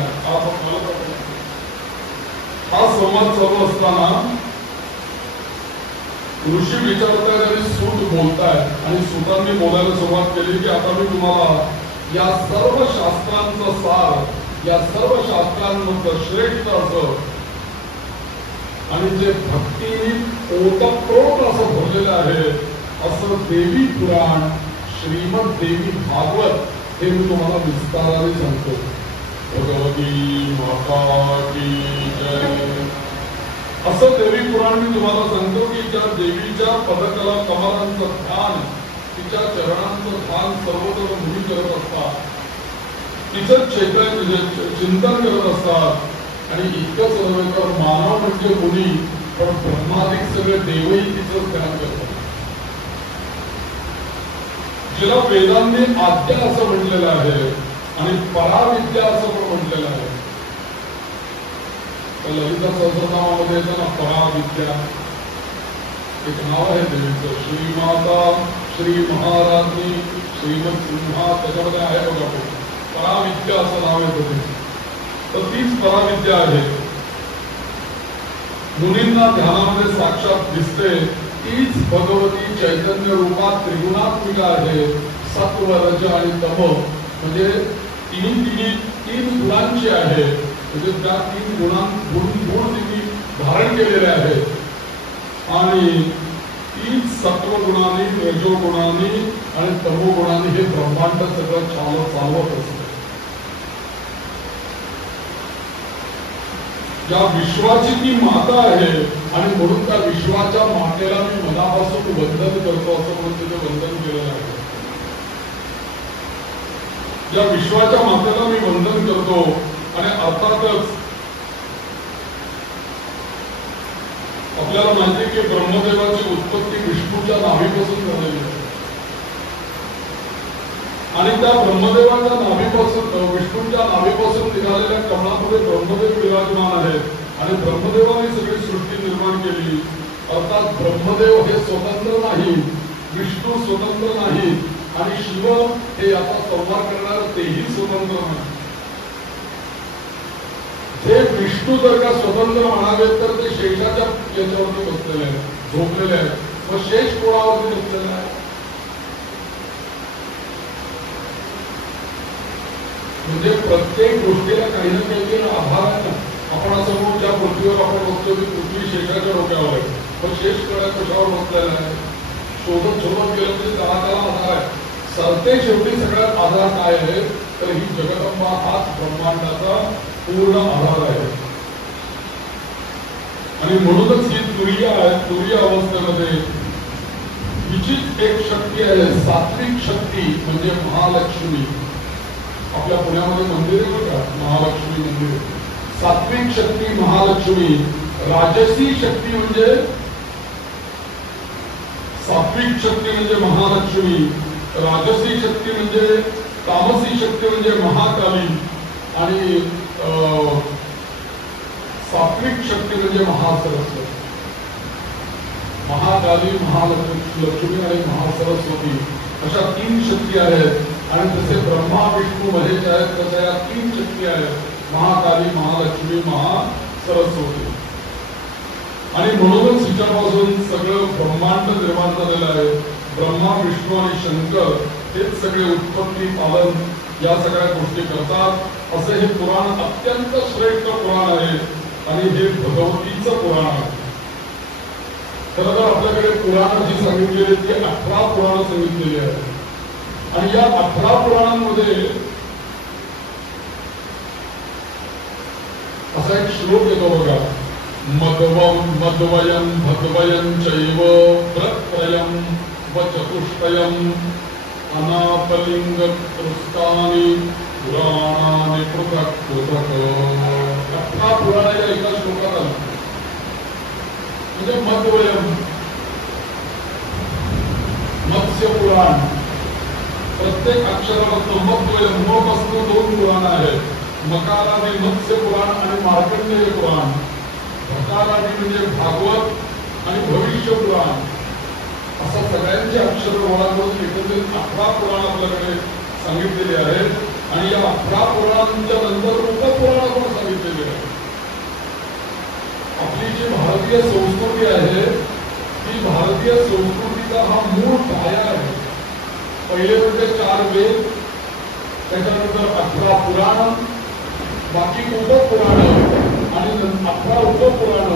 हा संवाद चालू असताना ऋषी विचारतायत आणि सूत बोलतायत, आणि सूतांनी बोलायला सुरुवात केली की आता मी तुम्हाला या सर्व शास्त्रांचा सार, या सर्व शास्त्रांमधलं श्रेष्ठ असं आणि जे भक्तीने ओतप्रोत असं भरलेलं आहे असं देवी पुराण, श्रीमद देवी भागवत हे मी तुम्हाला विस्ताराने सांगतो. भगवती माता की जय. असं देवी पुराण मी तुम्हाला सांगतो की ज्या देवीच्या पदकला कमलांचं ध्यान, तिच्या चरणांचं ध्यान सर्वत्र मुली करत असतात, तिचं चिंतन करत असतात. आणि इतकंच नव्हे तर मानव म्हणजे मुली, पण ब्रह्मादिक सगळे देवही तिचं ध्यान करतात. जिला वेदांनी आद्या असं म्हटलेलं आहे आणि पराविद्या असं पण म्हटलेलं आहे. ललिता सहस्रनामामध्ये येतं ना पराविद्या, एक नाव आहे देवीचं, श्रीमाता, श्री महारानी, श्रीमद सिंहा, त्याच्यामध्ये आहे बघा पराविद्या असं नाव येतं ते. तर तीच पराविद्या आहे. मुलींना ध्यानामध्ये साक्षात दिसते तीच भगवती चैतन्य रूपात त्रिगुणात्मिका आहे. सत्व, रज आणि तम म्हणजे तीन गुणांची आहे. म्हणजे त्या 3 गुण त्यांनी धारण केलेले आहेत आणि 3 सत्वगुणांनी, रजोगुणांनी आणि तमोगुणांनी हे ब्रह्मांड सगळं चालवत असतं. या विश्वाची ती माता आहे आणि म्हणून त्या विश्वाच्या मातेला मी मनापासून वंदन करतो असं म्हणून तिथे वंदन केलेलं आहे. या विश्वाच्या मातेला मी वंदन करतो आणि अर्थातच आपल्याला माहिती आहे की ब्रह्मदेवाची उत्पत्ती विष्णूच्या नाभीपासून झालेली आहे आणि त्या ब्रह्मदेवाच्या नाभीपासून, विष्णूच्या नाभीपासून निघालेल्या कमळामध्ये ब्रह्मदेव विराजमान आहेत आणि ब्रह्मदेवाने सगळी सृष्टी निर्माण केली. अर्थात ब्रह्मदेव हे स्वतंत्र नाही, विष्णू स्वतंत्र नाही आणि शिव हे याचा संहार करणार तेही स्वतंत्र नाही. हे विष्णू जर का स्वतंत्र म्हणावेत तर ते शेषाच्या याच्यावरती बसलेले आहेत, झोपलेले आहेत. मग शेष कोणावरती बसलेला आहे? म्हणजे प्रत्येक गोष्टीला काही ना काहीतरी आधार आहे ना. आपण असं म्हणून ज्या पृथ्वीवर आपण बघतो की पृथ्वी शेषाच्या डोक्यावर आहे, पण शेष कशावर बसलेला आहे? शोधत गेलं म्हणजे त्याला आधार आहे. सरते शेवटी सगळ्यात आधार काय आहे तर ही जगदंबा हाच ब्रह्मांडाचा पूर्ण आधार आहे. आणि म्हणूनच ही तुरीय अवस्थेमध्ये हिचीच एक शक्ती आहे, सात्विक शक्ती म्हणजे महालक्ष्मी. आपल्या पुण्यामध्ये मंदिर आहे बघा, महालक्ष्मी मंदिर. सात्विक शक्ती महालक्ष्मी, राजसी शक्ती म्हणजे सात्विक शक्ती म्हणजे महालक्ष्मी, राजसी शक्ती म्हणजे तामसी शक्ती म्हणजे महाकाली आणि सात्विक शक्ती म्हणजे महासरस्वती. महाकाली, महालक्ष्मी आणि महासरस्वती अशा 3 शक्ती आहेत. आणि जसे ब्रह्मा विष्णू महेश आहेत तशा या 3 शक्ती आहेत, महाकाली, महालक्ष्मी, महासरस्वती. आणि म्हणूनच हिच्यापासून सगळं ब्रह्मांड निर्माण झालेलं आहे. ब्रह्मा, विष्णू आणि शंकर हेच सगळे उत्पत्ती पालन या सगळ्या गोष्टी करतात. असे हे पुराण अत्यंत श्रेष्ठ पुराण आहे आणि हे भगवतीचं पुराण आहे. खरं तर आपल्याकडे पुराण जी सांगितलेली ती 18 पुराण सांगितलेली आहेत आणि या 18 पुराणांमध्ये असा एक श्लोक येतो बघा, मद्वयं भद्वयं चैव व्रत्रयं व चतुष्टयं अनापलिंग पुरस्तानि पुराणानि पृथक् पृथक्. 18 पुराण या एका श्लोकात आलं. म्हणजे मद्वयं मत्स्य पुराण, प्रत्येक अक्षराला मद्वयं म पासून 2 पुराण आहेत. मकारादी मत्स्य पुराण आणि मार्कंडेय पुराण. भकारादी म्हणजे भागवत आणि भविष्य पुराण. असं सगळ्यांचे अक्षर गोळा करून एकत्रित 18 पुराण आपल्याकडे सांगितलेली आहेत आणि या 18 पुराणांच्या नंतर उपपुराण पण सांगितलेली आहे. आपली जी भारतीय संस्कृती आहे ती भारतीय संस्कृतीचा हा मूळ पाया आहे. पहिले म्हणजे 4 वेद, त्याच्यानंतर 18 पुराण, बाकी उपपुराण आणि 18 उपपुराण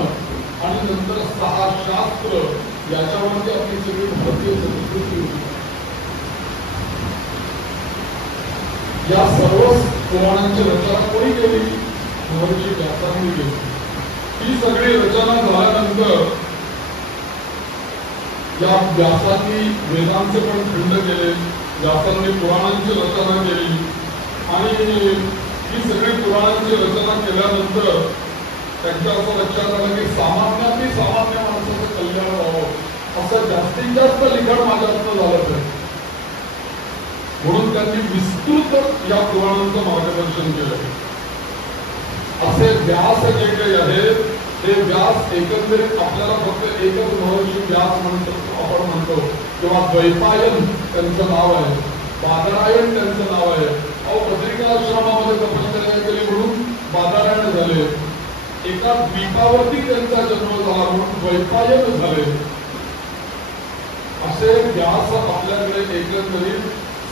आणि नंतर 6 शास्त्र. याच्यावरती आपली सगळी भारतीय संस्कृती होती. या सर्व पुराणांची रचना कोणी केली? महर्षी व्यासांनी केली. ही सगळी रचना झाल्यानंतर या व्यासांनी वेदांचे पण खंड केले, व्यासांनी पुराणांची रचना केली आणि ही सगळी पुराणांची रचना केल्यानंतर त्यांच्या असं लक्षात आलं की सामान्यातली सामान्य माणसाचं कल्याण व्हावं असं जास्तीत जास्त लिखाण माझ्यातनं झालं पाहिजे. म्हणून त्यांनी विस्तृत या पुराणांचं मार्गदर्शन केलं. असे व्यास जे काही आहेत ते व्यास एकंदरीत आपल्याला फक्त एकच महर्षी व्यास म्हणतो आपण म्हणतो किंवा द्वैपायन त्यांचं नाव आहे, बादरायण त्यांचं नाव आहे. बद्रिकाश्रमामध्ये तपश्चर्या केली म्हणून बादरायण झाले. एका द्वीपावरती त्यांचा जन्म झाला म्हणून द्वैपायन झाले. असे व्यास आपल्याकडे एकंदरीत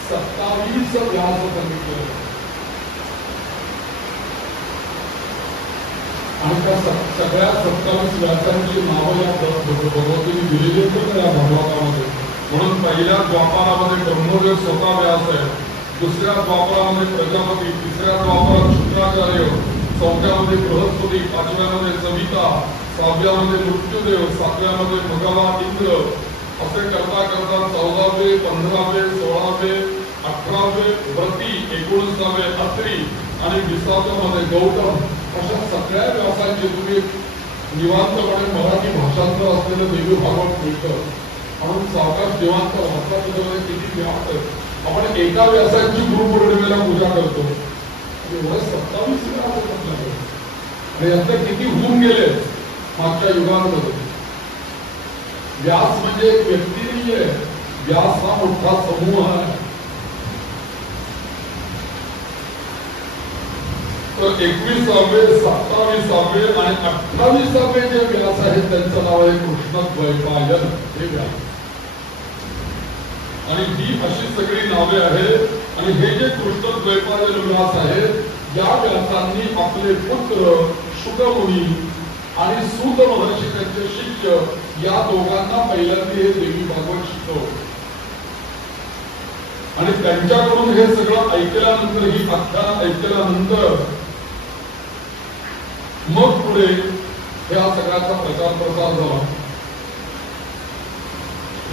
27 व्यास सांगितले. आणि त्या सगळ्या 27 व्यासांची नावं या भगवतीने दिलेली होती या भागवतामध्ये. म्हणून पहिल्या द्वापारामध्ये ब्रह्मदेव स्वतः व्यास आहे, दुसऱ्या द्वापारामध्ये प्रजापती, तिसऱ्या द्वापारात शुक्राचार्य, चौथ्यामध्ये बृहस्पती, पाचव्यामध्ये सविता, सहाव्यामध्ये मृत्यूदेव, सातव्यामध्ये भगवान इंद्र. असे करता करता 14वे, 15वे, 16वे, 18वे व्रती, 19वे अत्री आणि 20मध्ये गौतम. अशा सगळ्या व्यासांची तुम्ही निवांतपणे मराठी भाषांतर असलेलं देवी भागवत मिळतं. म्हणून सावकाश निवांत वाचता किती व्यास आपण एका व्यासांची गुरुपौर्णिमेला पूजा करतो. एवढं 27 व्यास आणि यांचे किती होऊन गेले मागच्या युगांमध्ये. व्यास म्हणजे एक व्यक्ती नाहीये, व्यास हा मोठा समूह आहे. तर 21वे, 27वे आणि 28वे जे व्यास आहेत त्यांचं नाव आहे कृष्णद्वैपायन हे व्यास. आणि ही अशी सगळी नावे आहेत. आणि हे जे कृष्णद्वैपायन व्यास आहेत, या व्यासांनी आपले पुत्र शुकमुनी आणि सूत महर्षी त्यांचे शिष्य या दोघांना पहिल्यांदा हे देवी भागवत शिकवलं. आणि त्यांच्याकडून हे सगळं ऐकल्यानंतर, ही आख्यान ऐकल्यानंतर मग पुढे ह्या सगळ्याचा प्रचार प्रसार झाला.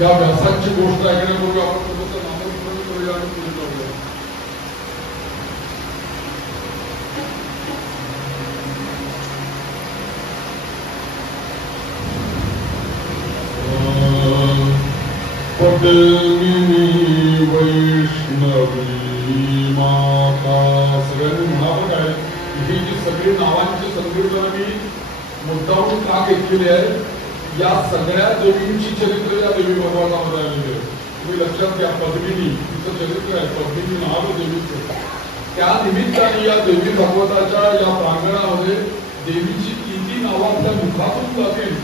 या व्यासांची गोष्ट ऐकण्यापूर्वी आपण थोडंसं नामस्मरण करूया आणि पुढे जाऊया. पद्मिनी वैष्णवी माता. सगळ्यांनी म्हणावं काय, ही जी सगळी नावांची संकीर्तन मी मुद्दामून का घेतलेली आहे, या सगळ्या देवींची चरित्र या देवी भागवतामध्ये आलेली आहे. तुम्ही लक्षात घ्या, पद्मिनी तिचं चरित्र आहे, पद्मिनी नाव देवीचं. त्या निमित्ताने या देवी भागवताच्या या प्रांगणामध्ये देवीची किती नावं आपल्या मुखातून जातील,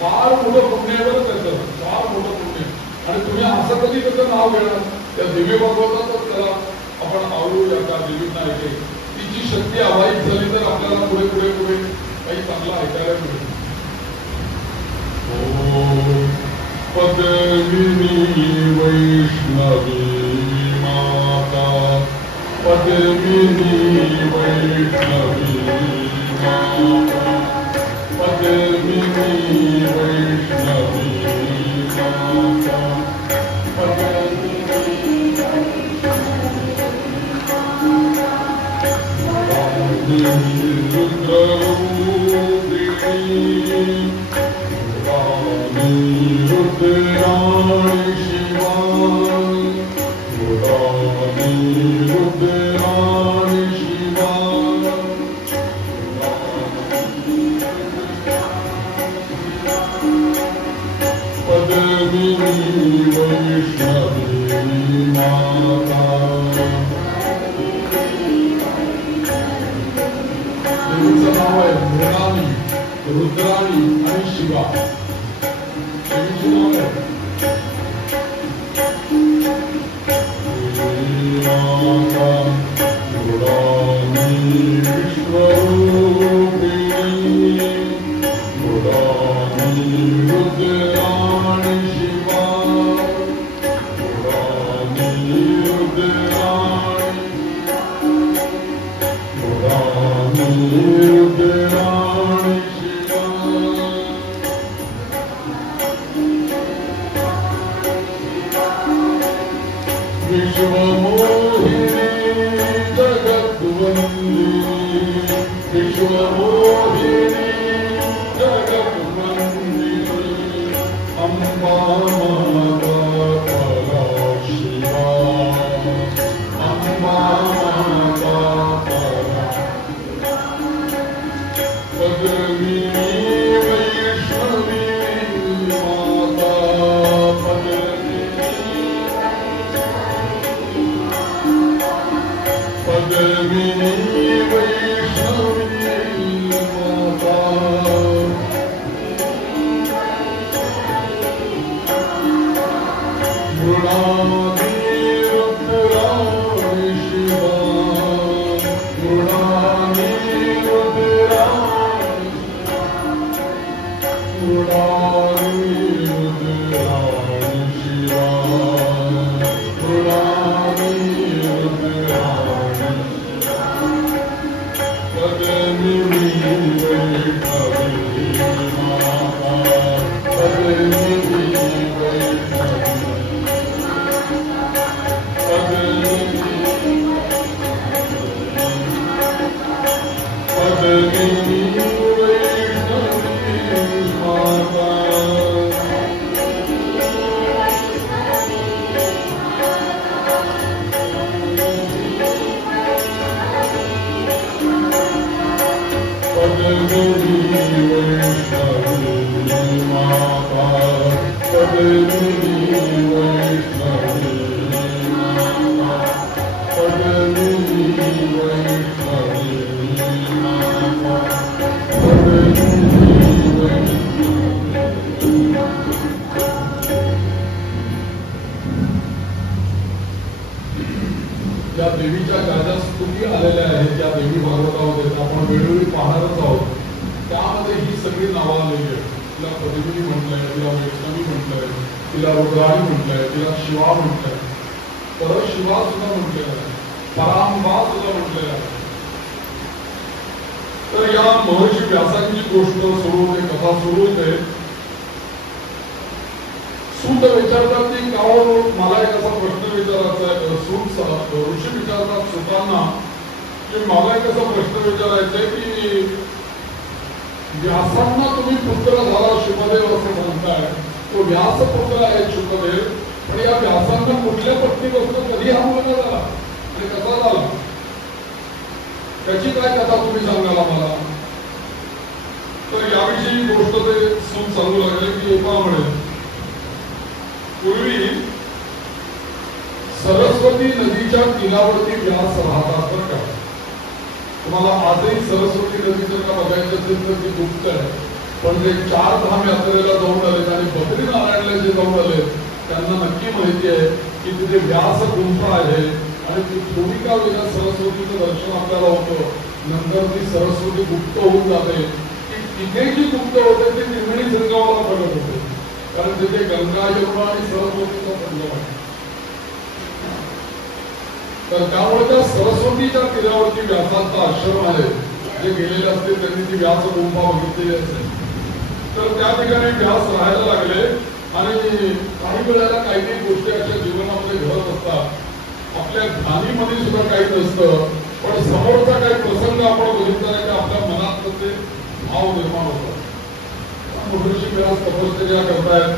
फार मोठं पुण्य आहे बरं त्याचं, फार मोठं पुण्य. आणि तुम्ही असं कधी त्याचं नाव घेणार, त्या देवी भागवताच त्याला आपण आवडूया का देवींना ऐके. तिची शक्ती अवाईत झाली तर आपल्याला पुढे पुढे पुढे काही चांगलं ऐकायला मिळेल. पद्मिनी वैष्णवी माता, पद्मिनी वैष्णवी माता, पद्मिनी वैष्णवी माता, रुद्राणी शिवा, रुद्राणी शिवा, पद्मिनी वैष्णवी माता. देवीचं नाव आहे मृणाली, रुद्राणी आणि शिवा. देवीची नाव आहे मृणाली विश्वरूपिणी, मृणाली रुद्राणी शिवा, मृणाली रुद्राणी, मृणाली रुद्राणी शिवा. विश्वमोहिनी जगद्वन्दिनी, विश्वमोहिनी जगद्वन्दिनी, अम्बा माता परा शिवा, अम्बा माता परा. पद्मिनी वैष्णवी माता, पद्मिनी वैष्णवी माता, मृणाली रुद्राणी शिवा, मृणाली रुद्राणी ज्या देवीच्या ज्या स्तुती आलेल्या आहेत त्या देवी भागवतामध्ये आपण वेळोवेळी पाहणारच आहोत. त्यामध्ये ही सगळी नावं आलेली आहेत. तिला पद्मिनी म्हटलंय, तिला वैष्णवी म्हटलंय, तिला रुद्राणी म्हटलंय, तिला शिवा म्हटलंय, परत शिवा सुद्धा म्हटलेलं आहे, परांबा सुद्धा म्हटलेलं आहे. तर या महर्षी व्यासांची गोष्ट सुरू होते, कथा सुरू होते. सूत विचारतात की कावळ मला एक असा प्रश्न विचारायचा आहे. सूत ऋषी विचारतात सुतांना की मला एक असा प्रश्न विचारायचा आहे की व्यासांना तुम्ही पुत्र झाला शुभदेव असं म्हणताय, तो व्यास पुत्र आहे शुभदेव, पण या व्यासांना कुठल्या पत्नीपासून कधी हा मुलगा झाला आणि कसा झाला, त्याची काय कथा तुम्ही सांगाल मला. तर याविषयी गोष्ट ते सूत सांगू लागले की एका म्हणे पूर्वी सरस्वती नदीच्या किनावरती व्यास राहतात. बरं का, तुम्हाला आजही सरस्वती नदी जर का बघायचं असेल तर ती गुप्त आहे. पण जे 4 धाम यात्रेला जाऊन आलेत आणि बद्रीनारायणला जे जाऊन आलेत त्यांना नक्की माहिती आहे की तिथे व्यास गुंफा आहे आणि ती थोडी का वेळा सरस्वतीचं दर्शन आपल्याला होतं. नंतर ती सरस्वती गुप्त होऊन जाते. की तिथे जी गुप्त होते ते त्रिवेणी संगमाला बघत होते, कारण तिथे गंगा यमुना आणि सरस्वतीचा संगम आहे. तर त्यामुळे त्या सरस्वतीच्या तीरावरती व्यासांचा आश्रम आहे. जे गेलेले असते त्यांनी ती व्यास गुंफा बघितलेली असेल. तर त्या ठिकाणी व्यास राहायला लागले आणि काही वेळेला काही काही गोष्टी अशा जीवनामध्ये घडत असतात. आपल्या ध्यानीमध्ये सुद्धा काही नसतं, पण समोरचा काही प्रसंग आपण बघितला की आपल्या मनात त्याचे भाव निर्माण होतात. महर्षी व्यास तपश्चर्या करतायत,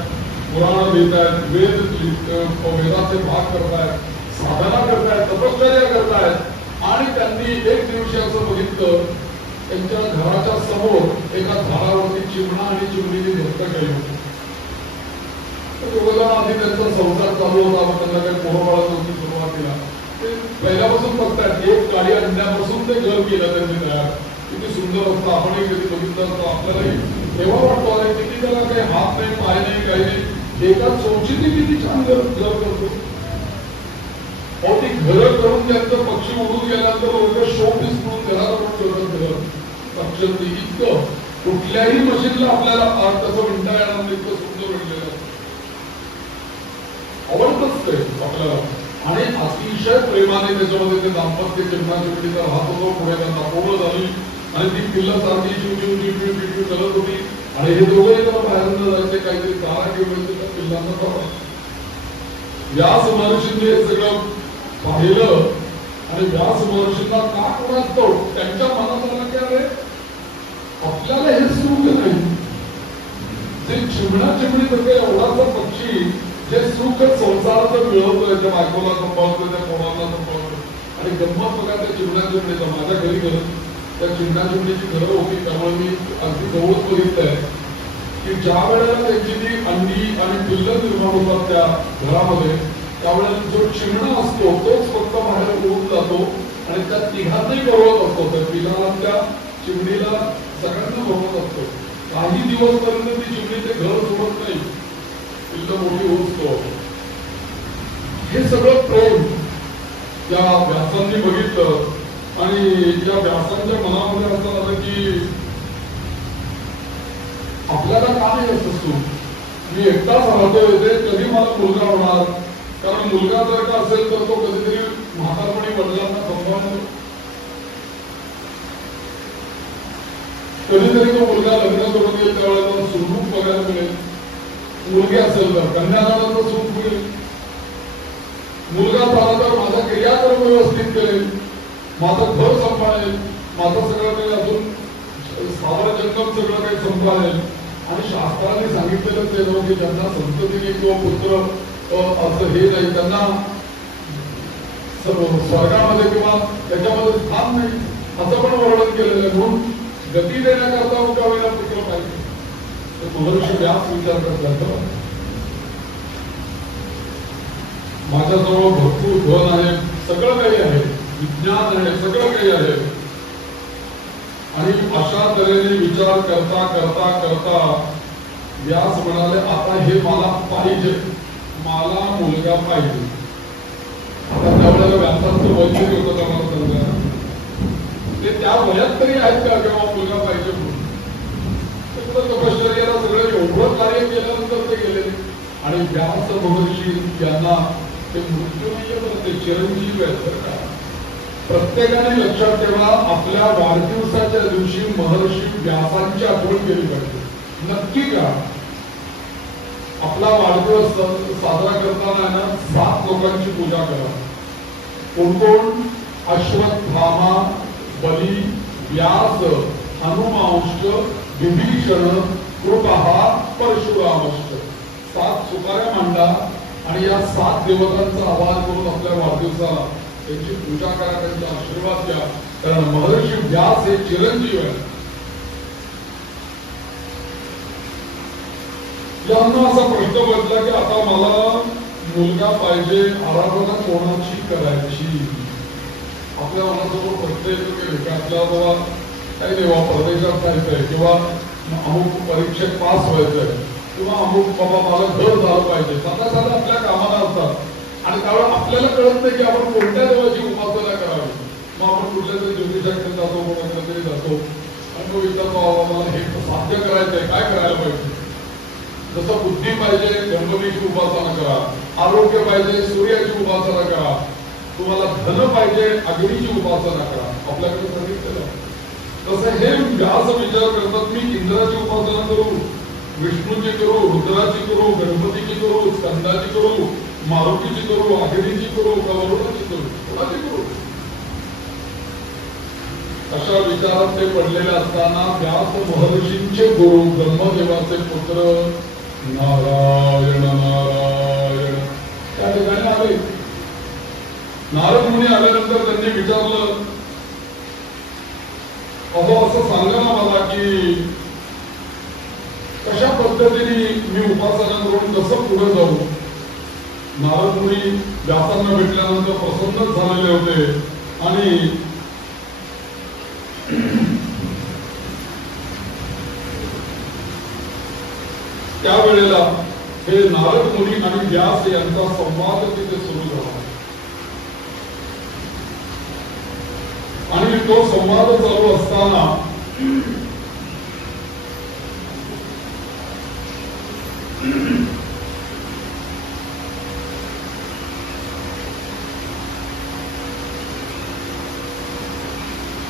पुराण लिहितायत, वेदाचे भाग करतायत, साधना करतायत, तपश्चर्या करतायत आणि त्यांनी एक दिवशी असं बघितलं त्यांच्या घराच्या समोर एका झाडावरती चिमणा आणि चिमणीने व्यक्त केली होती. दोघांना आधी त्यांचा संसार चालू होता, मग त्यांना काही पोरबाळत नव्हती सुरुवातीला. ते पहिल्यापासून बघतायत, एक काळी अंड्यापासून ते घर केलं त्यांनी तयार. किती सुंदर असतं, आपणही कधी बघितलं असतं, आपल्यालाही तेव्हा वाटतो अरे किती त्याला काही हात नाही, पाय नाही, काही नाही, एका चौचीने किती छान घर करतो. अहो ती घरं करून त्यांचं पक्षी उडून गेल्यानंतर लोक शो पीस म्हणून घराला पण ठेवतात. घर पक्षांनी इतकं कुठल्याही मशीनला आपल्याला तसं म्हणता येणार नाही, इतकं सुंदर बनलेलं आवडतच ते आपल्याला. आणि अतिशय प्रेमाने त्याच्यामध्ये ते दाम्पत्य चिमणा चिमणीचा राहत होतो. पुढे त्यांना पोरं झाली आणि ती पिल्लं सारखी चिव करत होती आणि हे दोघंही त्याला बाहेर जायचे, काहीतरी चारा ठेवायचे त्या पिल्लांना बघा. व्यास महर्षींनी हे सगळं पाहिलं आणि व्यास महर्षींना का कोणाच त्यांच्या मनात आलं की अरे आपल्याला हे सुख नाही, जे चिमणा चिमणी सगळे एवढाचा पक्षी जे सुख संसाराचं मिळवतो, त्या बायकोला संभावतो, त्या पोरांना संभावतो. आणि गंमत बघा त्या चिमणा चिमणीचा, माझ्या घरी घर त्या चिमणा चिमणीची घरं होती, त्यामुळे मी अगदी जवळच बघितलंय की ज्या वेळेला त्यांची ती अंडी आणि पिल्लं निर्माण होतात त्या घरामध्ये, त्यावेळेला जो चिमणा असतो तोच फक्त बाहेर उडून जातो आणि त्या तिघांनाही बरोबर असतो. त्या पिलाला त्या चिमणीला सगळ्यांना बरोबर असतो. काही दिवस पर्यंत ती चिमणीचे घर सोडत नाही, पिल्लं मोठी होतो. हे सगळं प्रेम या व्यासांनी बघितलं आणि या व्यासांच्या मनामध्ये असं आलं की आपल्याला का नाही असं सुख, मी एकटाच राहतो इथे, कधी मला मुलगा होणार. कारण मुलगा जर का असेल तर तो कधीतरी म्हातारपणी वडिलांना संभाळणार, कधीतरी तो मुलगा लग्न करून येईल त्यावेळेला सुखरूप बघायला मिळेल. मुलगी असेल तर कन्यादानाचं सुख मिळेल. मुलगा झाला तर माझा क्रियाक्रम व्यवस्थित करेल, माझं घर सांभाळेल, माझं सगळं काही अजून स्थावर जंगम सगळं काही सांभाळेल. आणि शास्त्राने सांगितलेलं ते लोक की ज्यांना संततीने किंवा पुत्र असं हे नाही, त्यांना स्वर्गामध्ये किंवा त्याच्यामध्ये स्थान नाही असं पण वर्णन केलेलं आहे. म्हणून गती देण्याकरता मुकावेला पुत्र पाहिजे. तर महर्षी व्यास विचार करतात माझ्याजवळ भरपूर धन आहे, सगळं काही आहे, विज्ञान आहे, सगळं काही आहे. आणि अशा तऱ्हेने विचार करता करता करता व्यास म्हणाले, आता हे मला पाहिजे, मला मुलगा पाहिजे. आता त्यावेळेला व्यासांचं वय किती होतं का मला सांगा? ते त्या वयात तरी आहेत का जेव्हा मुलगा पाहिजे म्हणून? तपश्चर्याला सगळं एवढं कार्य केल्यानंतर ते गेले. आणि व्यास महर्षी यांना ते मृत्यू नाहीये, तर ते चिरंजीव आहेत. का प्रत्येकाने लक्षात ठेवा, आपल्या वाढदिवसाच्या दिवशी महर्षी व्यासांची आठवण केली पाहिजे. नक्की का? आपला वाढदिवस साजरा करताना ना 7 लोकांची पूजा करा. कोण कोण? अश्वत्थामा, बली, व्यास, हनुमांश, विभीषण, कृपः, परशुरामश्च. 7 सुपाऱ्या मांडा आणि या 7 देवतांचा आवाहन करून आपल्या वाढदिवसाला त्यांची पूजा करा, त्यांचा आशीर्वाद घ्या. कारण महर्षी व्यास हे चिरंजीव आहे. यांना असा प्रश्न पडला की आता मला मुलगा पाहिजे, आराधना कोणाची करायची? आपल्या मनासमोर प्रश्न येतो की आपल्या बाबा काही नाही, परदेशात जायचंय किंवा अमुक परीक्षेत पास व्हायचंय किंवा अमुक बाबा मला घर झालं पाहिजे. साधा आपल्या कामाला असतात आणि त्यावेळेला आपल्याला कळत नाही की आपण कोणत्या देवाची उपासना करावी. मग आपण कुठल्या तरी ज्योतिषाकडे जातो, कोणाकडे तरी जातो आणि मग विचारतो, बाबा मला हे साध्य करायचंय, काय करायला पाहिजे? जसं बुद्धी पाहिजे, गणपतीची उपासना करा. आरोग्य पाहिजे, सूर्याची उपासना करा. तुम्हाला धन पाहिजे, अग्नीची उपासना करा. आपल्याकडे सांगितलेलं. तसं हे व्यास विचार करतात, मी इंद्राची उपासना करू, विष्णूची करू, रुद्राची करू, गणपतीची करू, स्कंदाची करू, मारुतीची करू, अग्नीची करू, का वरुणाची करू, कोणाची करू? अशा विचारात ते पडलेले असताना व्यास महर्षींचे गुरु ब्रह्मदेवाचे पुत्र नारायण नारायण त्या ठिकाणी आले. नारद मुनी आल्यानंतर त्यांनी विचारलं, अहो असं सांगा ना मला की कशा पद्धतीने मी उपासना करून कसं पुढे जाऊ? नारद मुनी व्यासांना भेटल्यानंतर प्रसन्नच झालेले होते आणि त्यावेळेला हे नारद मुनी आणि व्यास यांचा संवाद तिथे सुरू झाला आणि तो संवाद चालू असताना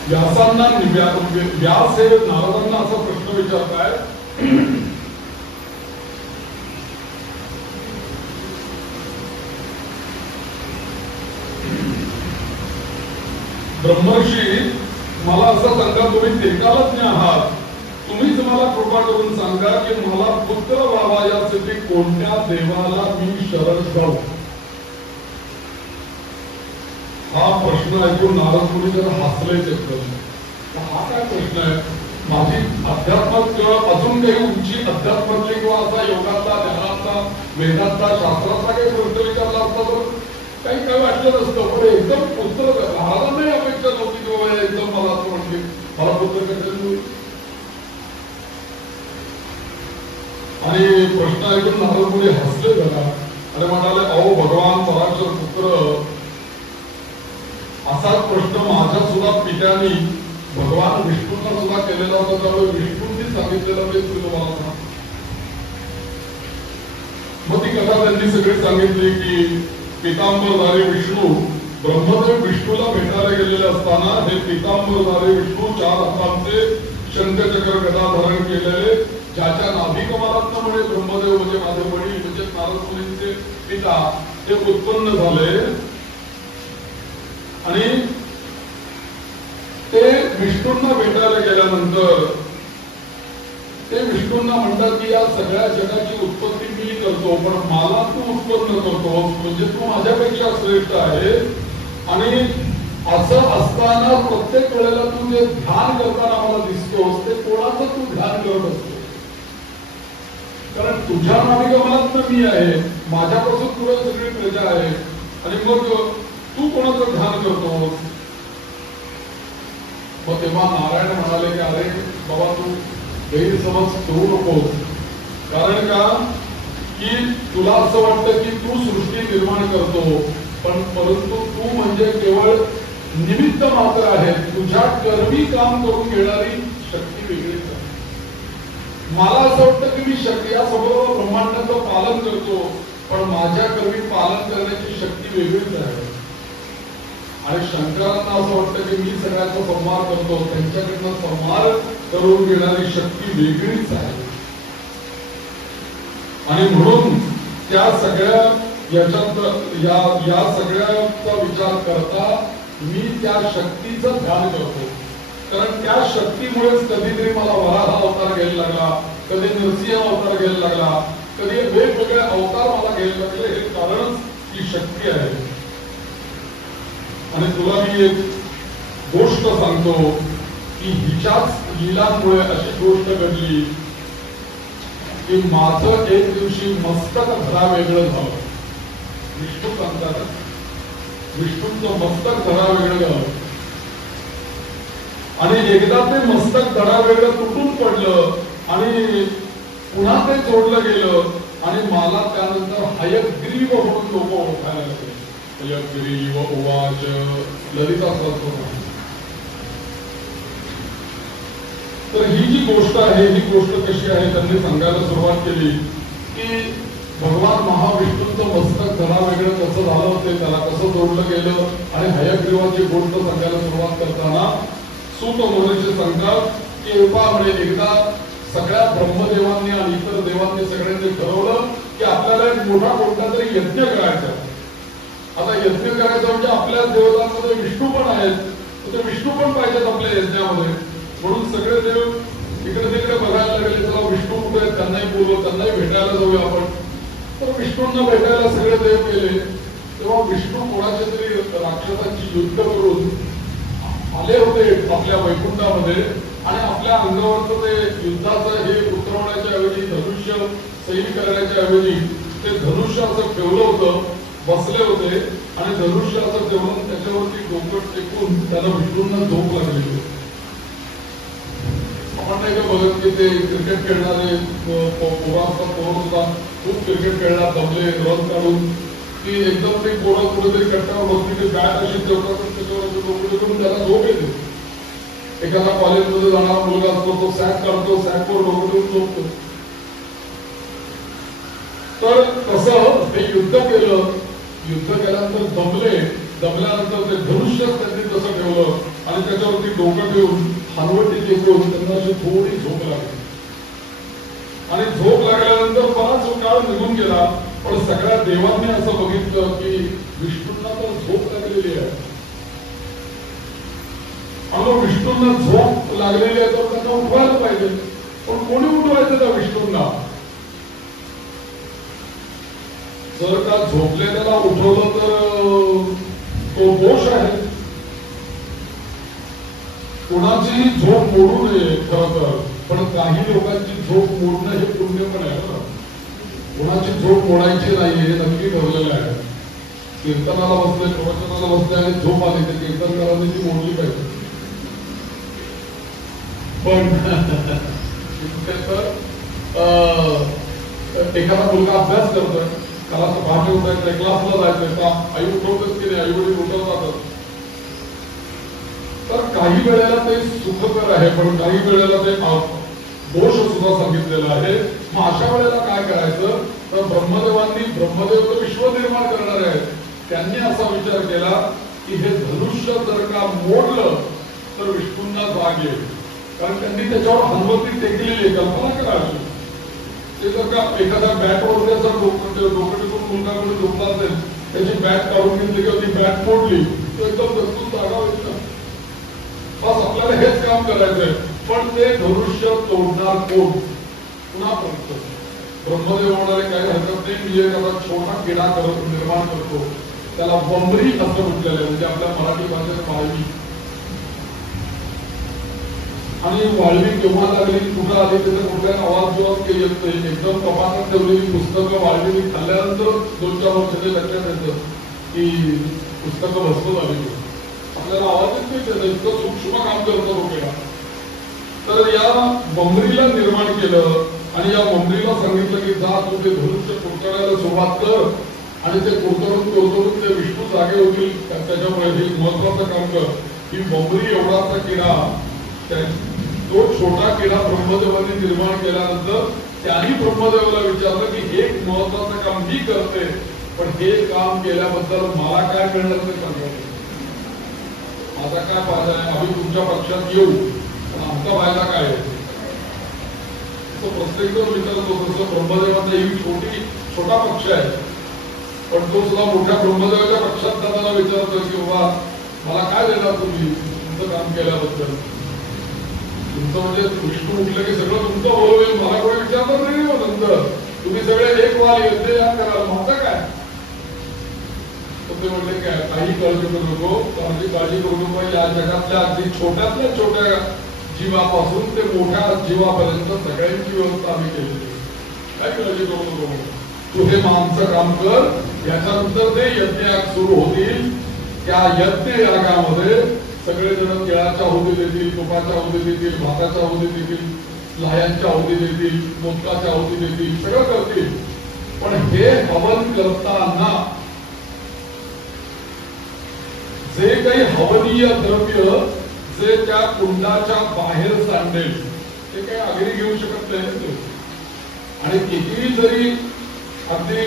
व्यासांना व्यास हे नारदांना असा प्रश्न विचारताय, ब्रह्मर्षी मला असं सांगा, तुम्ही त्रिकालज्ञ आहात, तुम्हीच मला कृपा करून सांगा की मला पुत्र व्हावा यासाठी कोणत्या देवाला मी शरण जाऊ? हा प्रश्न ऐकून नारद मुनी जरा हसले. हा काय प्रश्न आहे? माझी अध्यात्मात किंवा अजून काही उंची अध्यात्मातली किंवा असा योगातला, ध्यानातला, वेदातला, शास्त्रातला काही प्रश्न विचारला असता तर काही काय वाटलं नसतं. पण एकदम पुत्र महाराजांनाही अपेक्षा नव्हती किंवा एकदम मला असं म्हणते मला पुत्र कशाला होईल. आणि प्रश्न ऐकून नारद मुनी हसले जरा आणि म्हणाले, अहो भगवान पराशर पुत्र, असाच प्रश्न माझ्या सुद्धा पित्यानी भगवान विष्णूंना सुद्धा केलेला होता. त्यावेळी विष्णूंनी सांगितलेलं ते तुम्हाला सांग. मग ती कथा त्यांनी सगळी सांगितली की पितांबरधारी विष्णू, ब्रह्मदेव विष्णूला भेटायला गेलेले असताना हे पितांबरधारी विष्णू 4 हातांचे शंखचक्र गदा धारण केलेले, ज्याच्या नाभिकमलातनं म्हणे ब्रह्मदेव म्हणजे माझे वडील म्हणजे नारद मुनींचे पिता ते उत्पन्न झाले. आणि ते विष्णूंना भेटायला गेल्यानंतर ते विष्णूंना म्हणतात की या सगळ्या जगाची उत्पत्ती मी करतो, पण मला तू उत्पन्न करतो म्हणजे तू माझ्यापेक्षा श्रेष्ठ आहे. आणि असं असताना प्रत्येक वेळेला तू जे ध्यान करताना मला दिसतोस ते कोणाचं तू ध्यान करत असतो? कारण तुझ्या नाभिकमलात मी आहे, माझ्यापासून पुढे सगळी प्रजा आहे, आणि मग तू कोणाचं ध्यान करतोस? मग तेव्हा नारायण म्हणाले की अरे बाबा तू गैरसमज करू नकोस. कारण का की तुला असं वाटतं की तू सृष्टी निर्माण करतो, पण परंतु तू म्हणजे केवळ निमित्त मात्र आहे. तुझ्या कर्मी काम करून घेणारी शक्ती वेगळीच आहे. मला असं वाटतं की मी शक्ती या सर्व ब्रह्मांडाचं पालन करतो, पण माझ्या कर्मी पालन करण्याची शक्ती वेगळीच आहे. आणि शंकरांना असं वाटतं की मी सगळ्याचा संहार करतो, त्यांच्याकडनं संहार करून घेणारी शक्ती वेगळीच आहे. आणि म्हणून त्या सगळ्या याच्यात या सगळ्याचा विचार करता मी त्या शक्तीचं ध्यान करतो. कारण त्या शक्तीमुळेच कधीतरी मला वराह अवतार घ्यायला लागला, कधी नरसिंह अवतार घ्यायला लागला, कधी वेगवेगळे अवतार मला घ्यायला लागले. हे कारणच ही शक्ती आहे. आणि तुला मी एक गोष्ट सांगतो की हिच्याच लीलांमुळे अशी गोष्ट घडली की माझं एक दिवशी मस्तक धरा वेगळं झालं. विष्णू सांगतात विष्णूंचं मस्तक धरा वेगळं झालं. आणि एकदा ते मस्तक धरा वेगळं तुटून पडलं आणि पुन्हा ते जोडलं गेलं. आणि मला त्यानंतर हयग्रीव म्हणून लोक ओळखायला लागले. हयग्रीव उवाच ललिता सहस्रनाम. तर ही जी गोष्ट आहे ही गोष्ट कशी आहे त्यांनी सांगायला सुरुवात केली की भगवान महाविष्णूंचं मस्तक धरा वेगळं कसं झालं होते, त्याला कसं जोडलं गेलं. आणि हयग्रीवाची गोष्ट सांगायला सुरुवात करताना सूत महर्षी सांगतात की म्हणजे एकदा सगळ्या ब्रह्मदेवांनी आणि इतर देवांनी सगळ्यांनी ठरवलं की आपल्याला एक मोठा कोणता तरी यज्ञ करायचा. आता यज्ञ करायचा म्हणजे आपल्या देवतांमध्ये विष्णू पण आहेत, तर ते विष्णू पण पाहिजेत आपल्या यज्ञामध्ये. म्हणून सगळे देव इकडे तिकडे बघायला लागले, चला विष्णू कुठे आहेत त्यांनाही बोलू, त्यांनाही भेटायला जाऊया आपण. तर विष्णूंना भेटायला सगळे देव गेले. तेव्हा विष्णू कोणाच्या तरी राक्षसांची युद्ध करून आले होते आपल्या वैकुंठामध्ये. आणि आपल्या अंगावरचं ते युद्धाचं हे उतरवण्याच्या ऐवजी धनुष्य सैल करण्याच्या ऐवजी ते धनुष्य असं ठेवलं होतं, बसले होते. आणि धनुष्य असं ठेवून त्याच्यावरती डोकं टेकून त्याला विष्णूंना झोप लागली होती. आपण नाही का बघत की ते क्रिकेट खेळणारे पोरांचा पोरं सुद्धा खूप क्रिकेट खेळणार दमले रन काढून की एकदम ते पोरं कुठेतरी कट्ट्यावर बसली ते बॅट अशी ठेवतात त्याच्यावर डोकं करून त्याला झोप येते. एखादा कॉलेजमध्ये जाणारा मुलगा असतो तो सॅक काढतो, सॅकवर डोकं ठेवून झोपतो. तर कसं ते युद्ध केलं, युद्ध केल्यानंतर दमल्यानंतर ते धनुष्य त्यांनी तसं ठेवलं आणि त्याच्यावरती डोकं ठेवून हलवटी टेकून त्यांना अशी थोडी झोप लागली. आणि झोप लागल्यानंतर बराच काळ निघून गेला. पण सगळ्या देवांनी असं बघितलं की विष्णूंना तर झोप लागलेली आहे. आणि विष्णूंना झोप लागलेली आहे तर त्यांना उठवायला पाहिजे. पण कोणी उठवायचं त्या विष्णूंना? जर का झोपलेल्याला उठवलं तर तो दोष आहे. कोणाचीही झोप मोडू नये खरं तर, पण काही लोकांची झोप मोडणं हे पुण्य पण आहे. कोणाची झोप मोडायची नाही हे नक्की ठरलेलं आहे. कीर्तनाला बसले, प्रवचनाला बसले आणि झोप आली तर कीर्तनकारांनी ती मोडली पाहिजे. पण एखादा मुलगा अभ्यास करतोय, त्याला पहाटे उठायचंय, क्लासला जायचंय, आई उठवतच की नाही, आई वडील उठवतातच. तर काही वेळेला ते सुखकर आहे, पण काही वेळेला ते दोष सुद्धा सांगितलेला आहे. मग अशा वेळेला काय करायचं तर ब्रह्मदेव तर विश्व निर्माण करणारे आहेत, त्यांनी असा विचार केला की हे धनुष्य जर का मोडलं तर विष्णूंना जाग येईल. कारण त्यांनी त्याच्यावर हनुमती टेकलेली कल्पना करायची. ते जर का एखाद्या बॅटवरती असं डोकं टेकून मुलगा कोणी झोपला असेल, त्याची बॅट काढून घेतली किंवा ती बॅट मोडली तो एकदम दचकून जागा होईल ना. बस आपल्याला हेच काम करायचंय. पण ते धनुष्य तोडणार कोण? पुन्हा करतो ब्रह्मदेव होणारे काही हरकत नाही. मी एखादा छोटा किडा निर्माण करतो, त्याला बंबरी असं म्हटलेलं आहे, म्हणजे आपल्या मराठी भाषेत वाळवी. आणि वाळवी केव्हा लागली, कुठं आली, त्याचा कुठल्या आवाज केली येत नाही. एकदम कपाटात ठेवलेली पुस्तकं वाळवी खाल्ल्यानंतर 2-4 वर्ष ते लक्षात येतं. की पुस्तकं भस्म झाली. आपल्याला आवाज येत नाही त्याचं, इतकं सूक्ष्म काम करतो तो केला. तर या ममरीला निर्माण केलं आणि या ममरीला सांगितलं की जा तू ते धनुष्य कुरतडायला सुरुवात कर आणि ते कुरतडून ते विष्णू जागे होतील. त्याच्यामुळे हे महत्वाचं काम कर. ही ममरी एवढाचा किडा, तो छोटा किडा ब्रह्मदेवाने निर्माण केल्यानंतर त्यांनी ब्रह्मदेवाला विचारलं की एक महत्वाचं काम मी करते, पण हे काम केल्याबद्दल मला काय मिळणार ते सांगा. माझा काय फायदा आहे? आम्ही तुमच्या पक्षात येऊ, पण आमचा फायदा काय आहे? तो प्रत्येक जण विचारतो. तसं ब्रह्मदेवाचा ही छोटा पक्ष आहे, पण तो सुद्धा मोठ्या ब्रह्मदेवाच्या पक्षात जाताना विचारतो की बाबा मला काय देणार तुम्ही तुमचं काम केल्याबद्दल? तुमचं म्हणजे विष्णू उठलं की सगळं तुमचं बोलवेल, मला कोणी विचारणार नाही. नंतर तुम्ही सगळे एक वाल येते याद कराल, माझं काय? ते म्हणले काय काही काळजी करू नको, काळजी करू नको. या जगातल्या अगदी छोट्यातल्या छोट्या जीवापासून ते मोठ्या जीवापर्यंत सगळ्यांची व्यवस्था आम्ही केलेली. काय काळजी करू नको, तू हे आमचं काम कर. याच्यानंतर ते यज्ञयाग सुरू होतील. त्या यज्ञ यागामध्ये सगळेजण केळाच्या आहुती देतील, तुपाच्या आहुती देतील, भाताच्या आहुती देतील, लाह्यांच्या आहुती देतील, मोदकाच्या आहुती देतील, सगळं करतील. पण हे हवन करताना जे काही हवनीय द्रव्य जे त्या कुंडाच्या बाहेर सांडेल ते काही अग्नी घेऊ शकत नाही. आणि कितीही जरी अगदी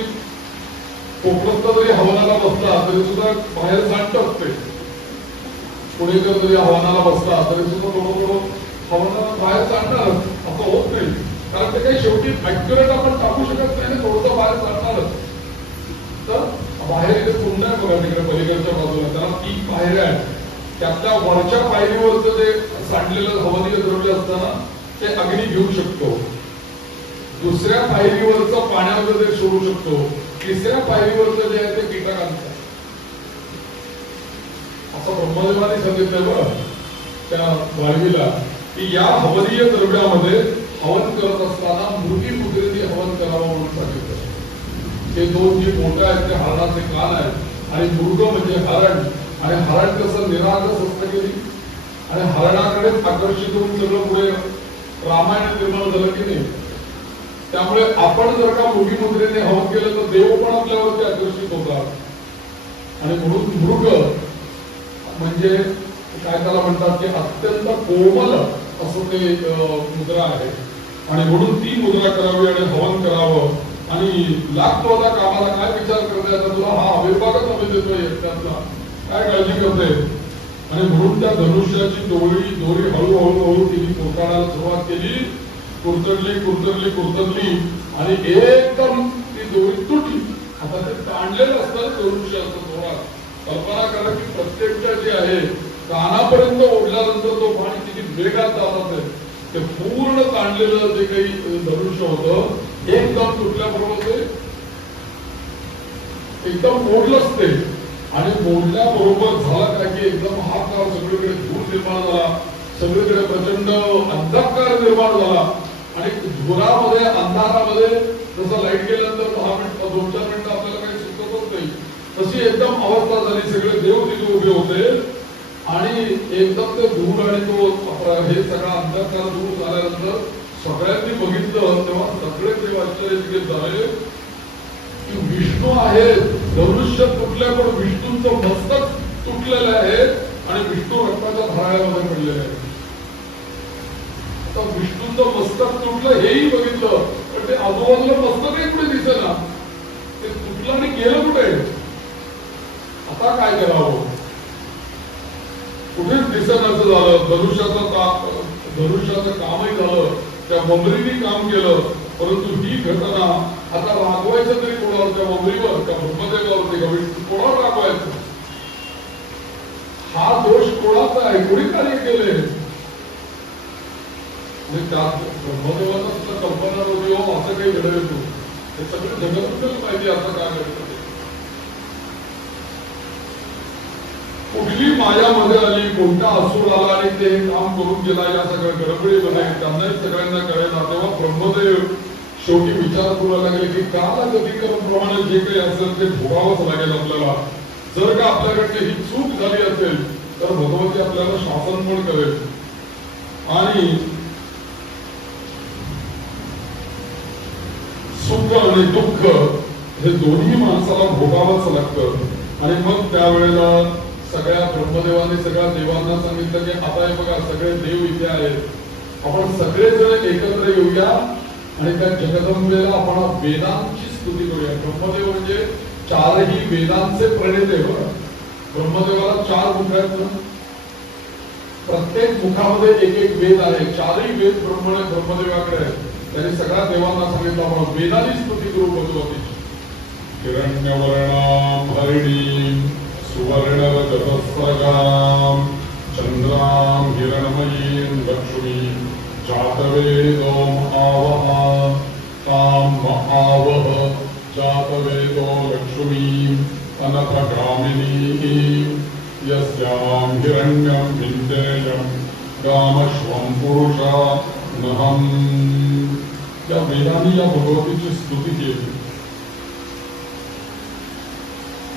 कोकणात जरी हवनाला बसला तरी सुद्धा बाहेर सांडत असते. पुणेकर जरी हवनाला बसला तरी सुद्धा थोडं हवनाला बाहेर सांडणार असं होत नाही. कारण ते काही शेवटी ऍक्युरेट आपण टाकू शकत नाही, थोडंसं बाहेर सांडणारच. तर बाहेर इथे कुंड आहे बघा तिकडे पलीकडच्या बाजूला, त्याला 3 पायऱ्या आहेत. त्यातल्या वरच्या पायरीवरचं जे सांडलेलं हवनीय द्रव्य असताना ते अग्नी घेऊ शकतो. दुसऱ्या पायरीवरचं पाण्यामध्ये ते सोडू शकतो. तिसऱ्या पायरीवरचं जे आहे ते कीटकांचं. असं ब्रह्मदेवाने सांगितलं बरं त्या वाळवीला की या हवनीय द्रव्यामध्ये हवन करत असताना मृगी कुत्रीने हवन करावं म्हणून सांगितलं. ते 2 जे मोठं आहेत ते हरणाचे कान आहेत आणि मृग म्हणजे हरण. आणि हरण कसं निरागस असतं की नाही, आणि हरणाकडेच आकर्षित होऊन सगळं पुढे रामायण निर्माण झालं की नाही. त्यामुळे आपण जर का मृगी मुद्रेने हवन केलं तर देव पण आपल्यावरती आकर्षित होतात. आणि म्हणून मृग म्हणजे काय त्याला म्हणतात की अत्यंत कोमल असं ते मुद्रा आहे. आणि म्हणून ती मुद्रा करावी आणि हवन करावं. आणि लागतो आता कामाला काय विचार करते, आता तुला हा आविर्भावच आम्ही देतोय यज्ञातला, काय काळजी करते. आणि म्हणून त्या धनुष्याची दोरी हळूहळू तिने कोरताडायला सुरुवात केली. कुरतडली आणि एकदम ती दोरी तुटली. आता ते ताणलेलं असतं धनुष्य असं जोरात. कल्पना करा की प्रत्येकच्या जे आहे कानापर्यंत ओढल्यानंतर तो पाणी किती वेगात जात असेल. ते पूर्ण ताणलेलं जे काही धनुष्य होतं एकदम तुटल्याबरोबर ते एकदम मोडलंच ते. आणि मोडल्याबरोबर झाला काय की एकदम हाकार सगळीकडे धूर निर्माण झाला, सगळीकडे प्रचंड अंधकार निर्माण झाला. आणि धुरामध्ये अंधारामध्ये जसं लाईट गेल्यानंतर 10 मिनिटं 2-4 मिनिटं आपल्याला काही सुचतच नाही तशी एकदम अवस्था झाली. सगळे देव तिथे उभे होते आणि एकदम ते धूर आणि तो हे सगळा अंधकार दूर झाल्यानंतर सगळ्यांनी बघितलं तेव्हा सगळे देव आश्चर्यचकित झाले की विष्णू आहे. धनुष्य तुटले पण विष्णूंचं मस्तक तुटलेलं आहे आणि विष्णू रक्ताच्या धाराळ्यामध्ये पडलेले आहे. आता विष्णूंचं मस्तक तुटलं हेही बघितलं पण ते आजूबाजूला मस्तकही कुठे दिसेना. ते तुटलं आणि गेलं कुठे. आता काय करावं, कुठेच दिसेनाचं झालं. धनुष्याचं कामही झालं, त्या ममरीने काम केलं. परंतु ही घटना आता रागवायचं तरी कोणावर, त्या ममरीवर, त्या ब्रह्मदेवावरती का विष्णू कोणावर रागवायचं. हा दोष कोणाचा आहे, कोणी कार्य केले. त्यात ब्रह्मदेवाचा सुद्धा कल्पना नव्हती हो असं काही घडलं येतो. हे सगळं जगतच पाहिजे असं काय घडतं. कुठली मायामध्ये आली, कोणता असुर आला आणि ते काम करून गेला या सगळ्या गडबडीमध्ये त्यांनाही सगळ्यांना कळेना. तेव्हा ब्रह्मदेव शेवटी विचार करू लागले की कालगतिक्रमाप्रमाणे जे काही असेल ते भोगावंच लागेल आपल्याला. जर का आपल्याकडे ही चूक झाली असेल तर भगवती आपल्याला शासन पण करेल. आणि सुख आणि दुःख हे दोन्ही माणसाला भोगावंच लागतं. आणि मग त्यावेळेला सगळ्या ब्रह्मदेवाने सगळ्या देवांना सांगितलं की आता हे बघा सगळे देव इथे आहेत, आपण सगळेजण एकत्र येऊया आणि त्या जगदंबेला आपण वेदांची स्तुती करूया. ब्रह्मदेव म्हणजे चारही वेदांचे प्रणेते. ब्रह्मदेवाला 4 मुख आहेत ना, प्रत्येक मुखामध्ये एक एक वेद आहे. 4ही वेद ब्रह्मदेवाकडे आहेत. त्यांनी सगळ्या देवांना सांगितलं आपण वेदांनी स्तुती करू भगवतीची. हिरण्यवर्णां हरिणीं सुवर्णरजतस्रगां चंद्रां हिरणमयीं लक्ष्मीं जातवेदोम आवह ताम आवह जातवेदो लक्ष्मीं अनथगामिनीं यस्यां हिरण्यं विन्देयं गामश्वं पुरुषा नहं. या वेदांनी या भगवतीची स्तुती केली.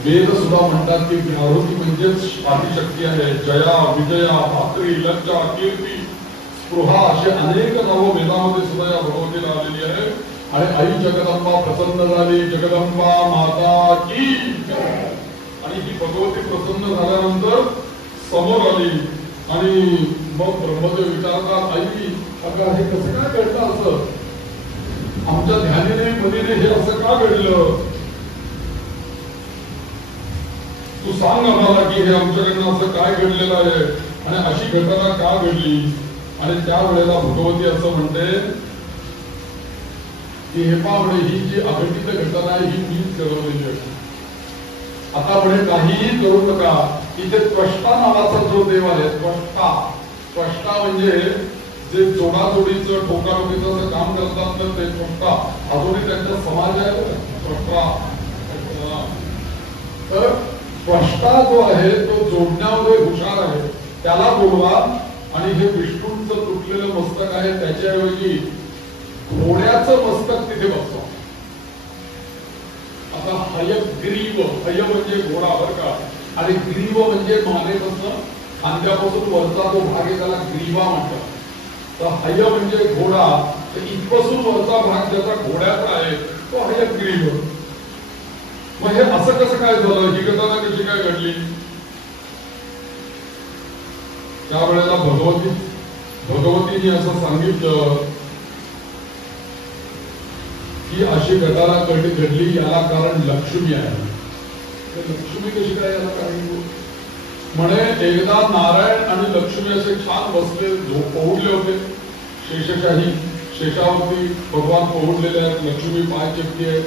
वेद सुद्धा म्हणतात की आरोग्य म्हणजेच आदिशक्ती आहे. जया, विजया, भात्री, लज्जा, कीर्ती, स्पृहा असे अनेक नावं वेदामध्ये सुद्धा या भगवतीला आलेली आहे. आणि आई जगदंबा प्रसन्न झाली. जगदंबा माता की. आणि ही भगवती प्रसन्न झाल्यानंतर समोर आली आणि मग ब्रह्मदेव विचारतात, आई अगं हे कसं काय घडलं, असं आमच्या ध्यानीने मनीने हे असं का घडलं, तू सांग आम्हाला की हे आमच्याकडनं असं काय घडलेलं आहे आणि अशी घटना का घडली. आणि त्यावेळेला भगवती असं म्हणते की हे पाहुणे ही जी अघटित घटना आहे ही मीच घडवलेली आहे. आता म्हणे काहीही करू नका. इथे त्वष्टा नावाचा जो देव आहे, त्वष्टा म्हणजे जे जोडाजोडीचं ठोकाठोकीचं काम करतात तर ते त्वष्टा. अजूनही त्यांचा समाज आहे त्वष्टा. तर त्वष्टा जो आहे तो जोडण्यामध्ये हुशार आहे, त्याला बोलवा. आणि हे विष्णूंचं तुटलेलं मस्तक आहे त्याच्याऐवजी घोड्याचं मस्तक तिथे बसवा. आता हयग्रीव, हय म्हणजे घोडा बरं का, आणि ग्रीव म्हणजे मानेपासून खांद्यापासून वरचा जो भाग आहे त्याला ग्रीवा म्हणतात. तर हय म्हणजे घोडा, तर इथपासून वरचा भाग ज्याचा घोड्याचा आहे तो हयग्रीव. मग हे असं कसं काय झालं, ही घटना कशी काय घडली. त्यावेळेला भगवतीने असं सांगितलं की अशी घटना घडली, याला कारण लक्ष्मी आहे. लक्ष्मी कशी काय याला कारण म्हणे, एकदा नारायण आणि लक्ष्मी असे छान बसले पोहडले होते. शेषावरती भगवान पोहडलेले आहेत. लक्ष्मी पाय चेपती आहे,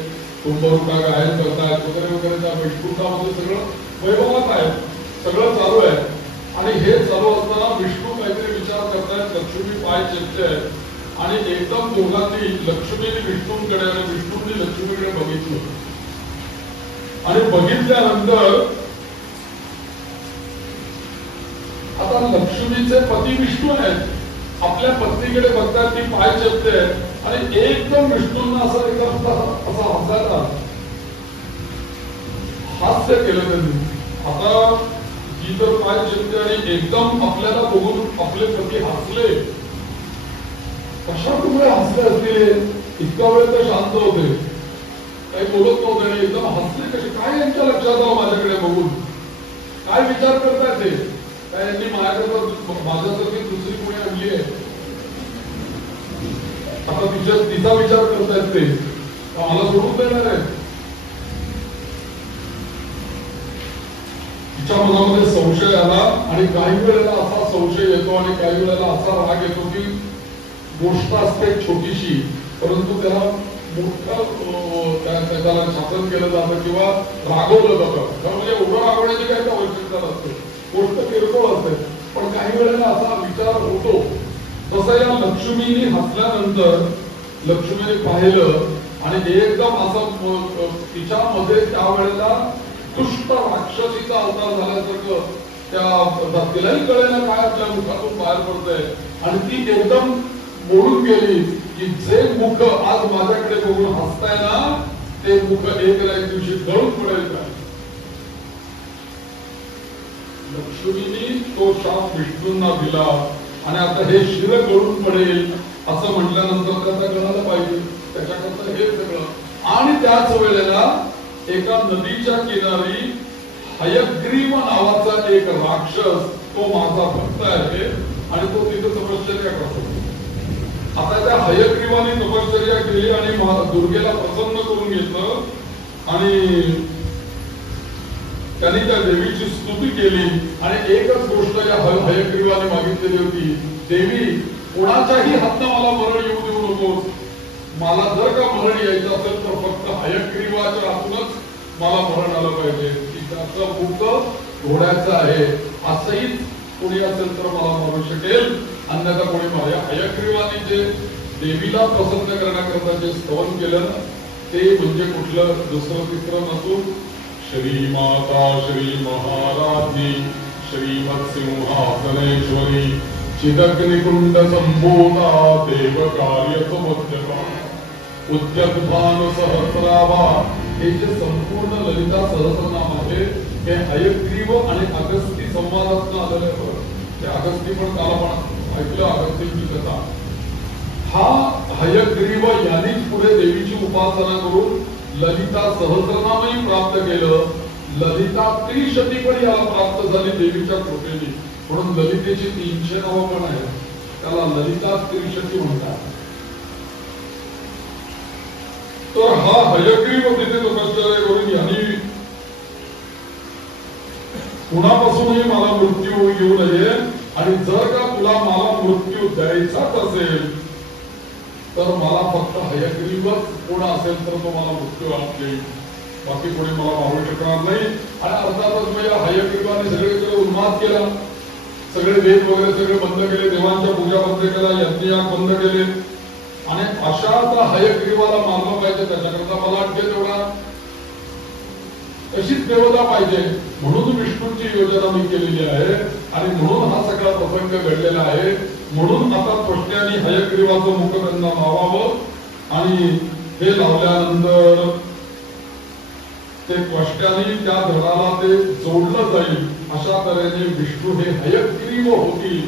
कुंभरुका गायन करतायत वगैरे वगैरे. त्या वैकुंठामध्ये सगळं वैभवात आहे, सगळं चालू आहे. आणि हे चालू असताना विष्णू काहीतरी विचार करतायत, लक्ष्मी पाय चेपते आहेत. आणि एकदम दोघांनी, लक्ष्मीने विष्णूंकडे आणि विष्णूंनी लक्ष्मीकडे बघितलं. आणि बघितल्यानंतर आता लक्ष्मीचे पती विष्णू आहेत, आपल्या पत्नीकडे बघतात, ती पाय चेपते आणि एकदम विष्णूंना असं एकदम असं हसायला हास्य केलं त्यांनी. आता ही तर पाय चेपते आणि एकदम आपल्याला बघून आपले पती हसले. कशा तुम्ही हसले असतील, इतका वेळ तर शांत होते, काही बोलत नव्हते आणि एकदम हसले कसे काय, यांच्या लक्षात आलं माझ्याकडे बघून काय विचार करताय ते, काय यांनी माझ्यासारखी दुसरी कोणी आणली आहे, आता तिचा विचार करतायत ते, मला सोडून देणार आहे. तिच्या मनामध्ये संशय आला आणि काही वेळेला असा संशय येतो आणि काही वेळेला असा राग येतो की गोष्ट असते छोटीशी, परंतु त्याला मोठं त्याला शासन केलं जातं किंवा रागवलं जातं. म्हणजे एवढं रागवण्याची काही आवश्यकता नसते, गोष्ट किरकोळ असते, पण काही वेळेला असा विचार होतो. तसं या लक्ष्मीने हसल्यानंतर लक्ष्मीने पाहिलं आणि एकदम असं तिच्यामध्ये त्यावेळेला दुष्ट राक्षसीचा अवतार झाल्यासारखं तिलाही कळेना काय आपल्या मुखातून बाहेर पडतंय. आणि ती एकदम मोडून गेली की जे मुख आज माझ्याकडे बघून हसताय ना, ते मुख एक ना एक दिवशी गळून पडेल काय. अश्विनीने तो शाप विष्णूंना दिला आणि आता हे शिर गळून पडेल असं म्हटल्यानंतर त्याचा गळायला पाहिजे, त्याच्याकरता हे सगळं. आणि त्याच वेळेला एका नदीच्या किनारी हयग्रीव नावाचा एक राक्षस, तो माझा भक्त आहे आणि तो तिथे तपश्चर्या करतो. आता त्या हयग्रीवाने तपश्चर्या केली आणि दुर्गेला प्रसन्न करून घेतलं आणि त्यांनी त्या देवीची स्तुती केली. आणि एकच गोष्ट या हयग्रीवाने मागितलेली होती, देवी कोणाच्याही हातनं मला मरण येऊ देऊ नकोस, मला जर का मरण यायचं असेल तर फक्त हयग्रीवाच्या हातूनच मला मरण आलं पाहिजे, की त्याचं मुक्त घोड्याचं आहे, असंही कोणी असेल तर मला मारू शकेल, अन्यथा कोणी मारे. हयग्रीवाने जे देवीला प्रसन्न करण्याकरता जे स्तवन केलं ते म्हणजे कुठलं दुसरं तिसरं नसून श्रीमाता श्री महाराजी श्रीमत्सिंहासनेश्वरी चिदग्निकुंड संबोधा देव कार्य समुद्यका उद्यद्भान सहस्राभा, हे जे संपूर्ण ललिता सहस्रनाम आहे हे हयग्रीव आणि अगस्ती संवादातून आलेलं आहे. ते अगस्ती पण काल आपण ऐकलं, अगस्तींची कथा. हा हयग्रीव यांनीच पुढे देवीची उपासना करून ललिता सहस्रनामही प्राप्त केलं. ललिता त्रिशती पण याला प्राप्त झाली देवीच्या कृपेने, म्हणून ललितेची 300 नावं पण आहेत, त्याला ललिता त्रिशती म्हणतात. तर हा हयग्रीव तिथे तपश्चर्या करून यांनी कुणापासूनही मला मृत्यू येऊ नये आणि जर का तुला मला मृत्यू द्यायचाच असेल तर मला फक्त हयग्रीवच कोण असेल तर तो मला मृत्यू देईल, बाकी कोणी मला मारू शकणार नाही. आणि अर्थातच मग या हयग्रीवाने सगळीकडे उन्माद केला, सगळे वेद वगैरे सगळे बंद केले, देवांच्या पूजा बंद केला, यज्ञयाग बंद केले. आणि अशा आता हयग्रीवाला मारलं पाहिजे, त्याच्याकरता मला वाटते तेवढा तशीच देवता पाहिजे, म्हणून विष्णूंची योजना मी केलेली आहे आणि म्हणून हा सगळा प्रसंग घडलेला आहे. म्हणून आता त्वष्ट्याने हयग्रीवाचं मुख त्यांना लावावं आणि हे लावल्यानंतर ते त्वष्ट्याने त्या धडाला ते जोडलं जाईल. अशा तऱ्हेने विष्णू हे हयग्रीव होतील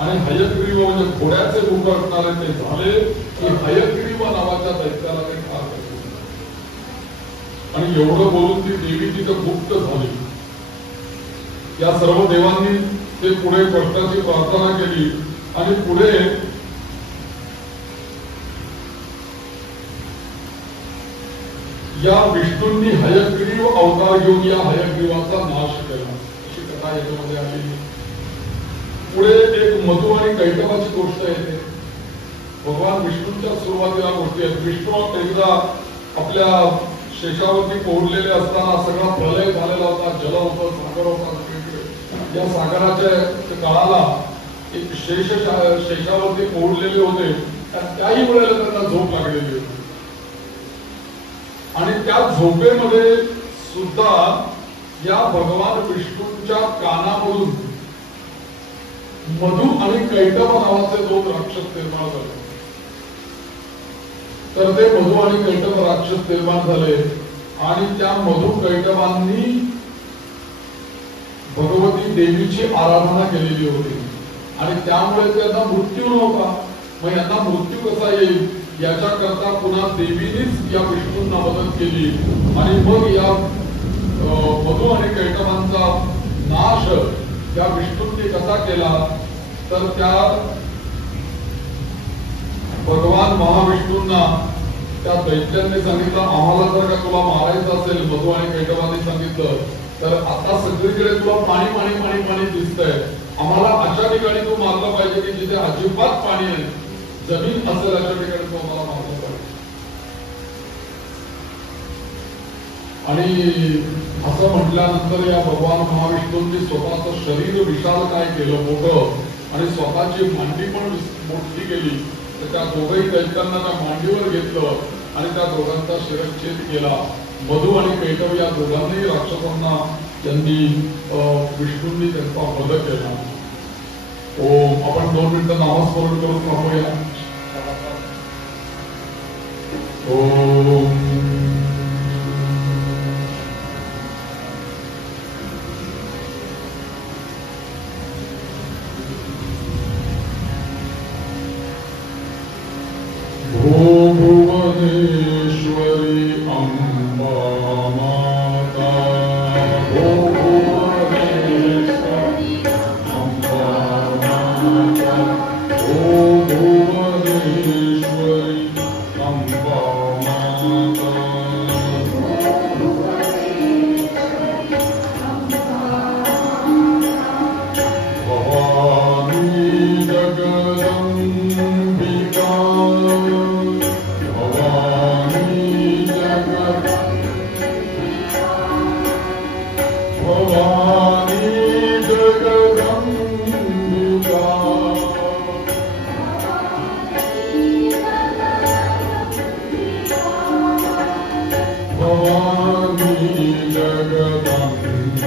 आणि हयग्रीव म्हणजे घोड्याचे मुख असणारे ते झाले की हयग्रीव नावाच्या दैत्याला ते ठार करतील. आणि एवढं बोलून ती देवी तिथं गुप्त झाली. या सर्व देवांनी ते पुढे त्वष्टाची प्रार्थना केली आणि पुढे या विष्णूंनी हयग्रीव अवतार घेऊन या हयग्रीवाचा नाश केला, अशी कथा याच्यामध्ये आली. पुढे एक मधु आणि कैटभाची गोष्ट येते. भगवान विष्णूंच्या सुरुवातीला गोष्टी आहेत. विष्णू एकदा आपल्या शेषावरती पोहलेले असताना सगळा प्रलय झालेला होता, जल होतं, सागर होता सगळीकडे. या सागराच्या काळाला एक शेषावरती पोहलेले होते, त्याही वेळेला त्यांना झोप लागलेली होती आणि त्या झोपेमध्ये सुद्धा या भगवान विष्णूंच्या कानामधून मधु आणि कैटभ नावाचे 2 राक्षस निर्माण झाले. तर ते मधु आणि कैटभ राक्षस निर्माण झाले आणि त्या मधु कैटभांनी भगवती देवीची आराधना केलेली होती आणि त्यामुळे त्यांना मृत्यू नव्हता. मग यांना मृत्यू कसा येईल याच्याकरता पुन्हा देवीनेच या विष्णूंना मदत केली आणि मग या मधु आणि कैटभांचा नाश या विष्णूंनी कसा केला तर त्या भगवान महाविष्णूंना त्या दैत्यांनी सांगितलं, आम्हाला जर का तुला मारायचं असेल, मधु आणि कैटभांनी सांगितलं, तर आता सगळीकडे तुला पाणी पाणी पाणी पाणी दिसतंय, आम्हाला अशा ठिकाणी तू मारलं पाहिजे की जिथे अजिबात पाणी आहे, जमीन असेल अशा ठिकाणी तू आम्हाला मारलं पाहिजे. आणि असं म्हटल्यानंतर या भगवान महाविष्णूंनी स्वतःचं शरीर विशाल काय केलं मोठं आणि स्वतःची मांडी पण मोठी केली. तर त्या दोघही दैत्यांना त्या मांडीवर घेतलं आणि त्या दोघांचा शिरच्छेद केला. मधु आणि कैटभ या दोघांनी राक्षसांना त्यांनी विष्णूंनी त्यांचा वध केला. ओम आपण 2 मिनिटं नामस्मरण करून थांबूया. ओम भवानी जगदम्बिका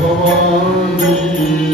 भवानी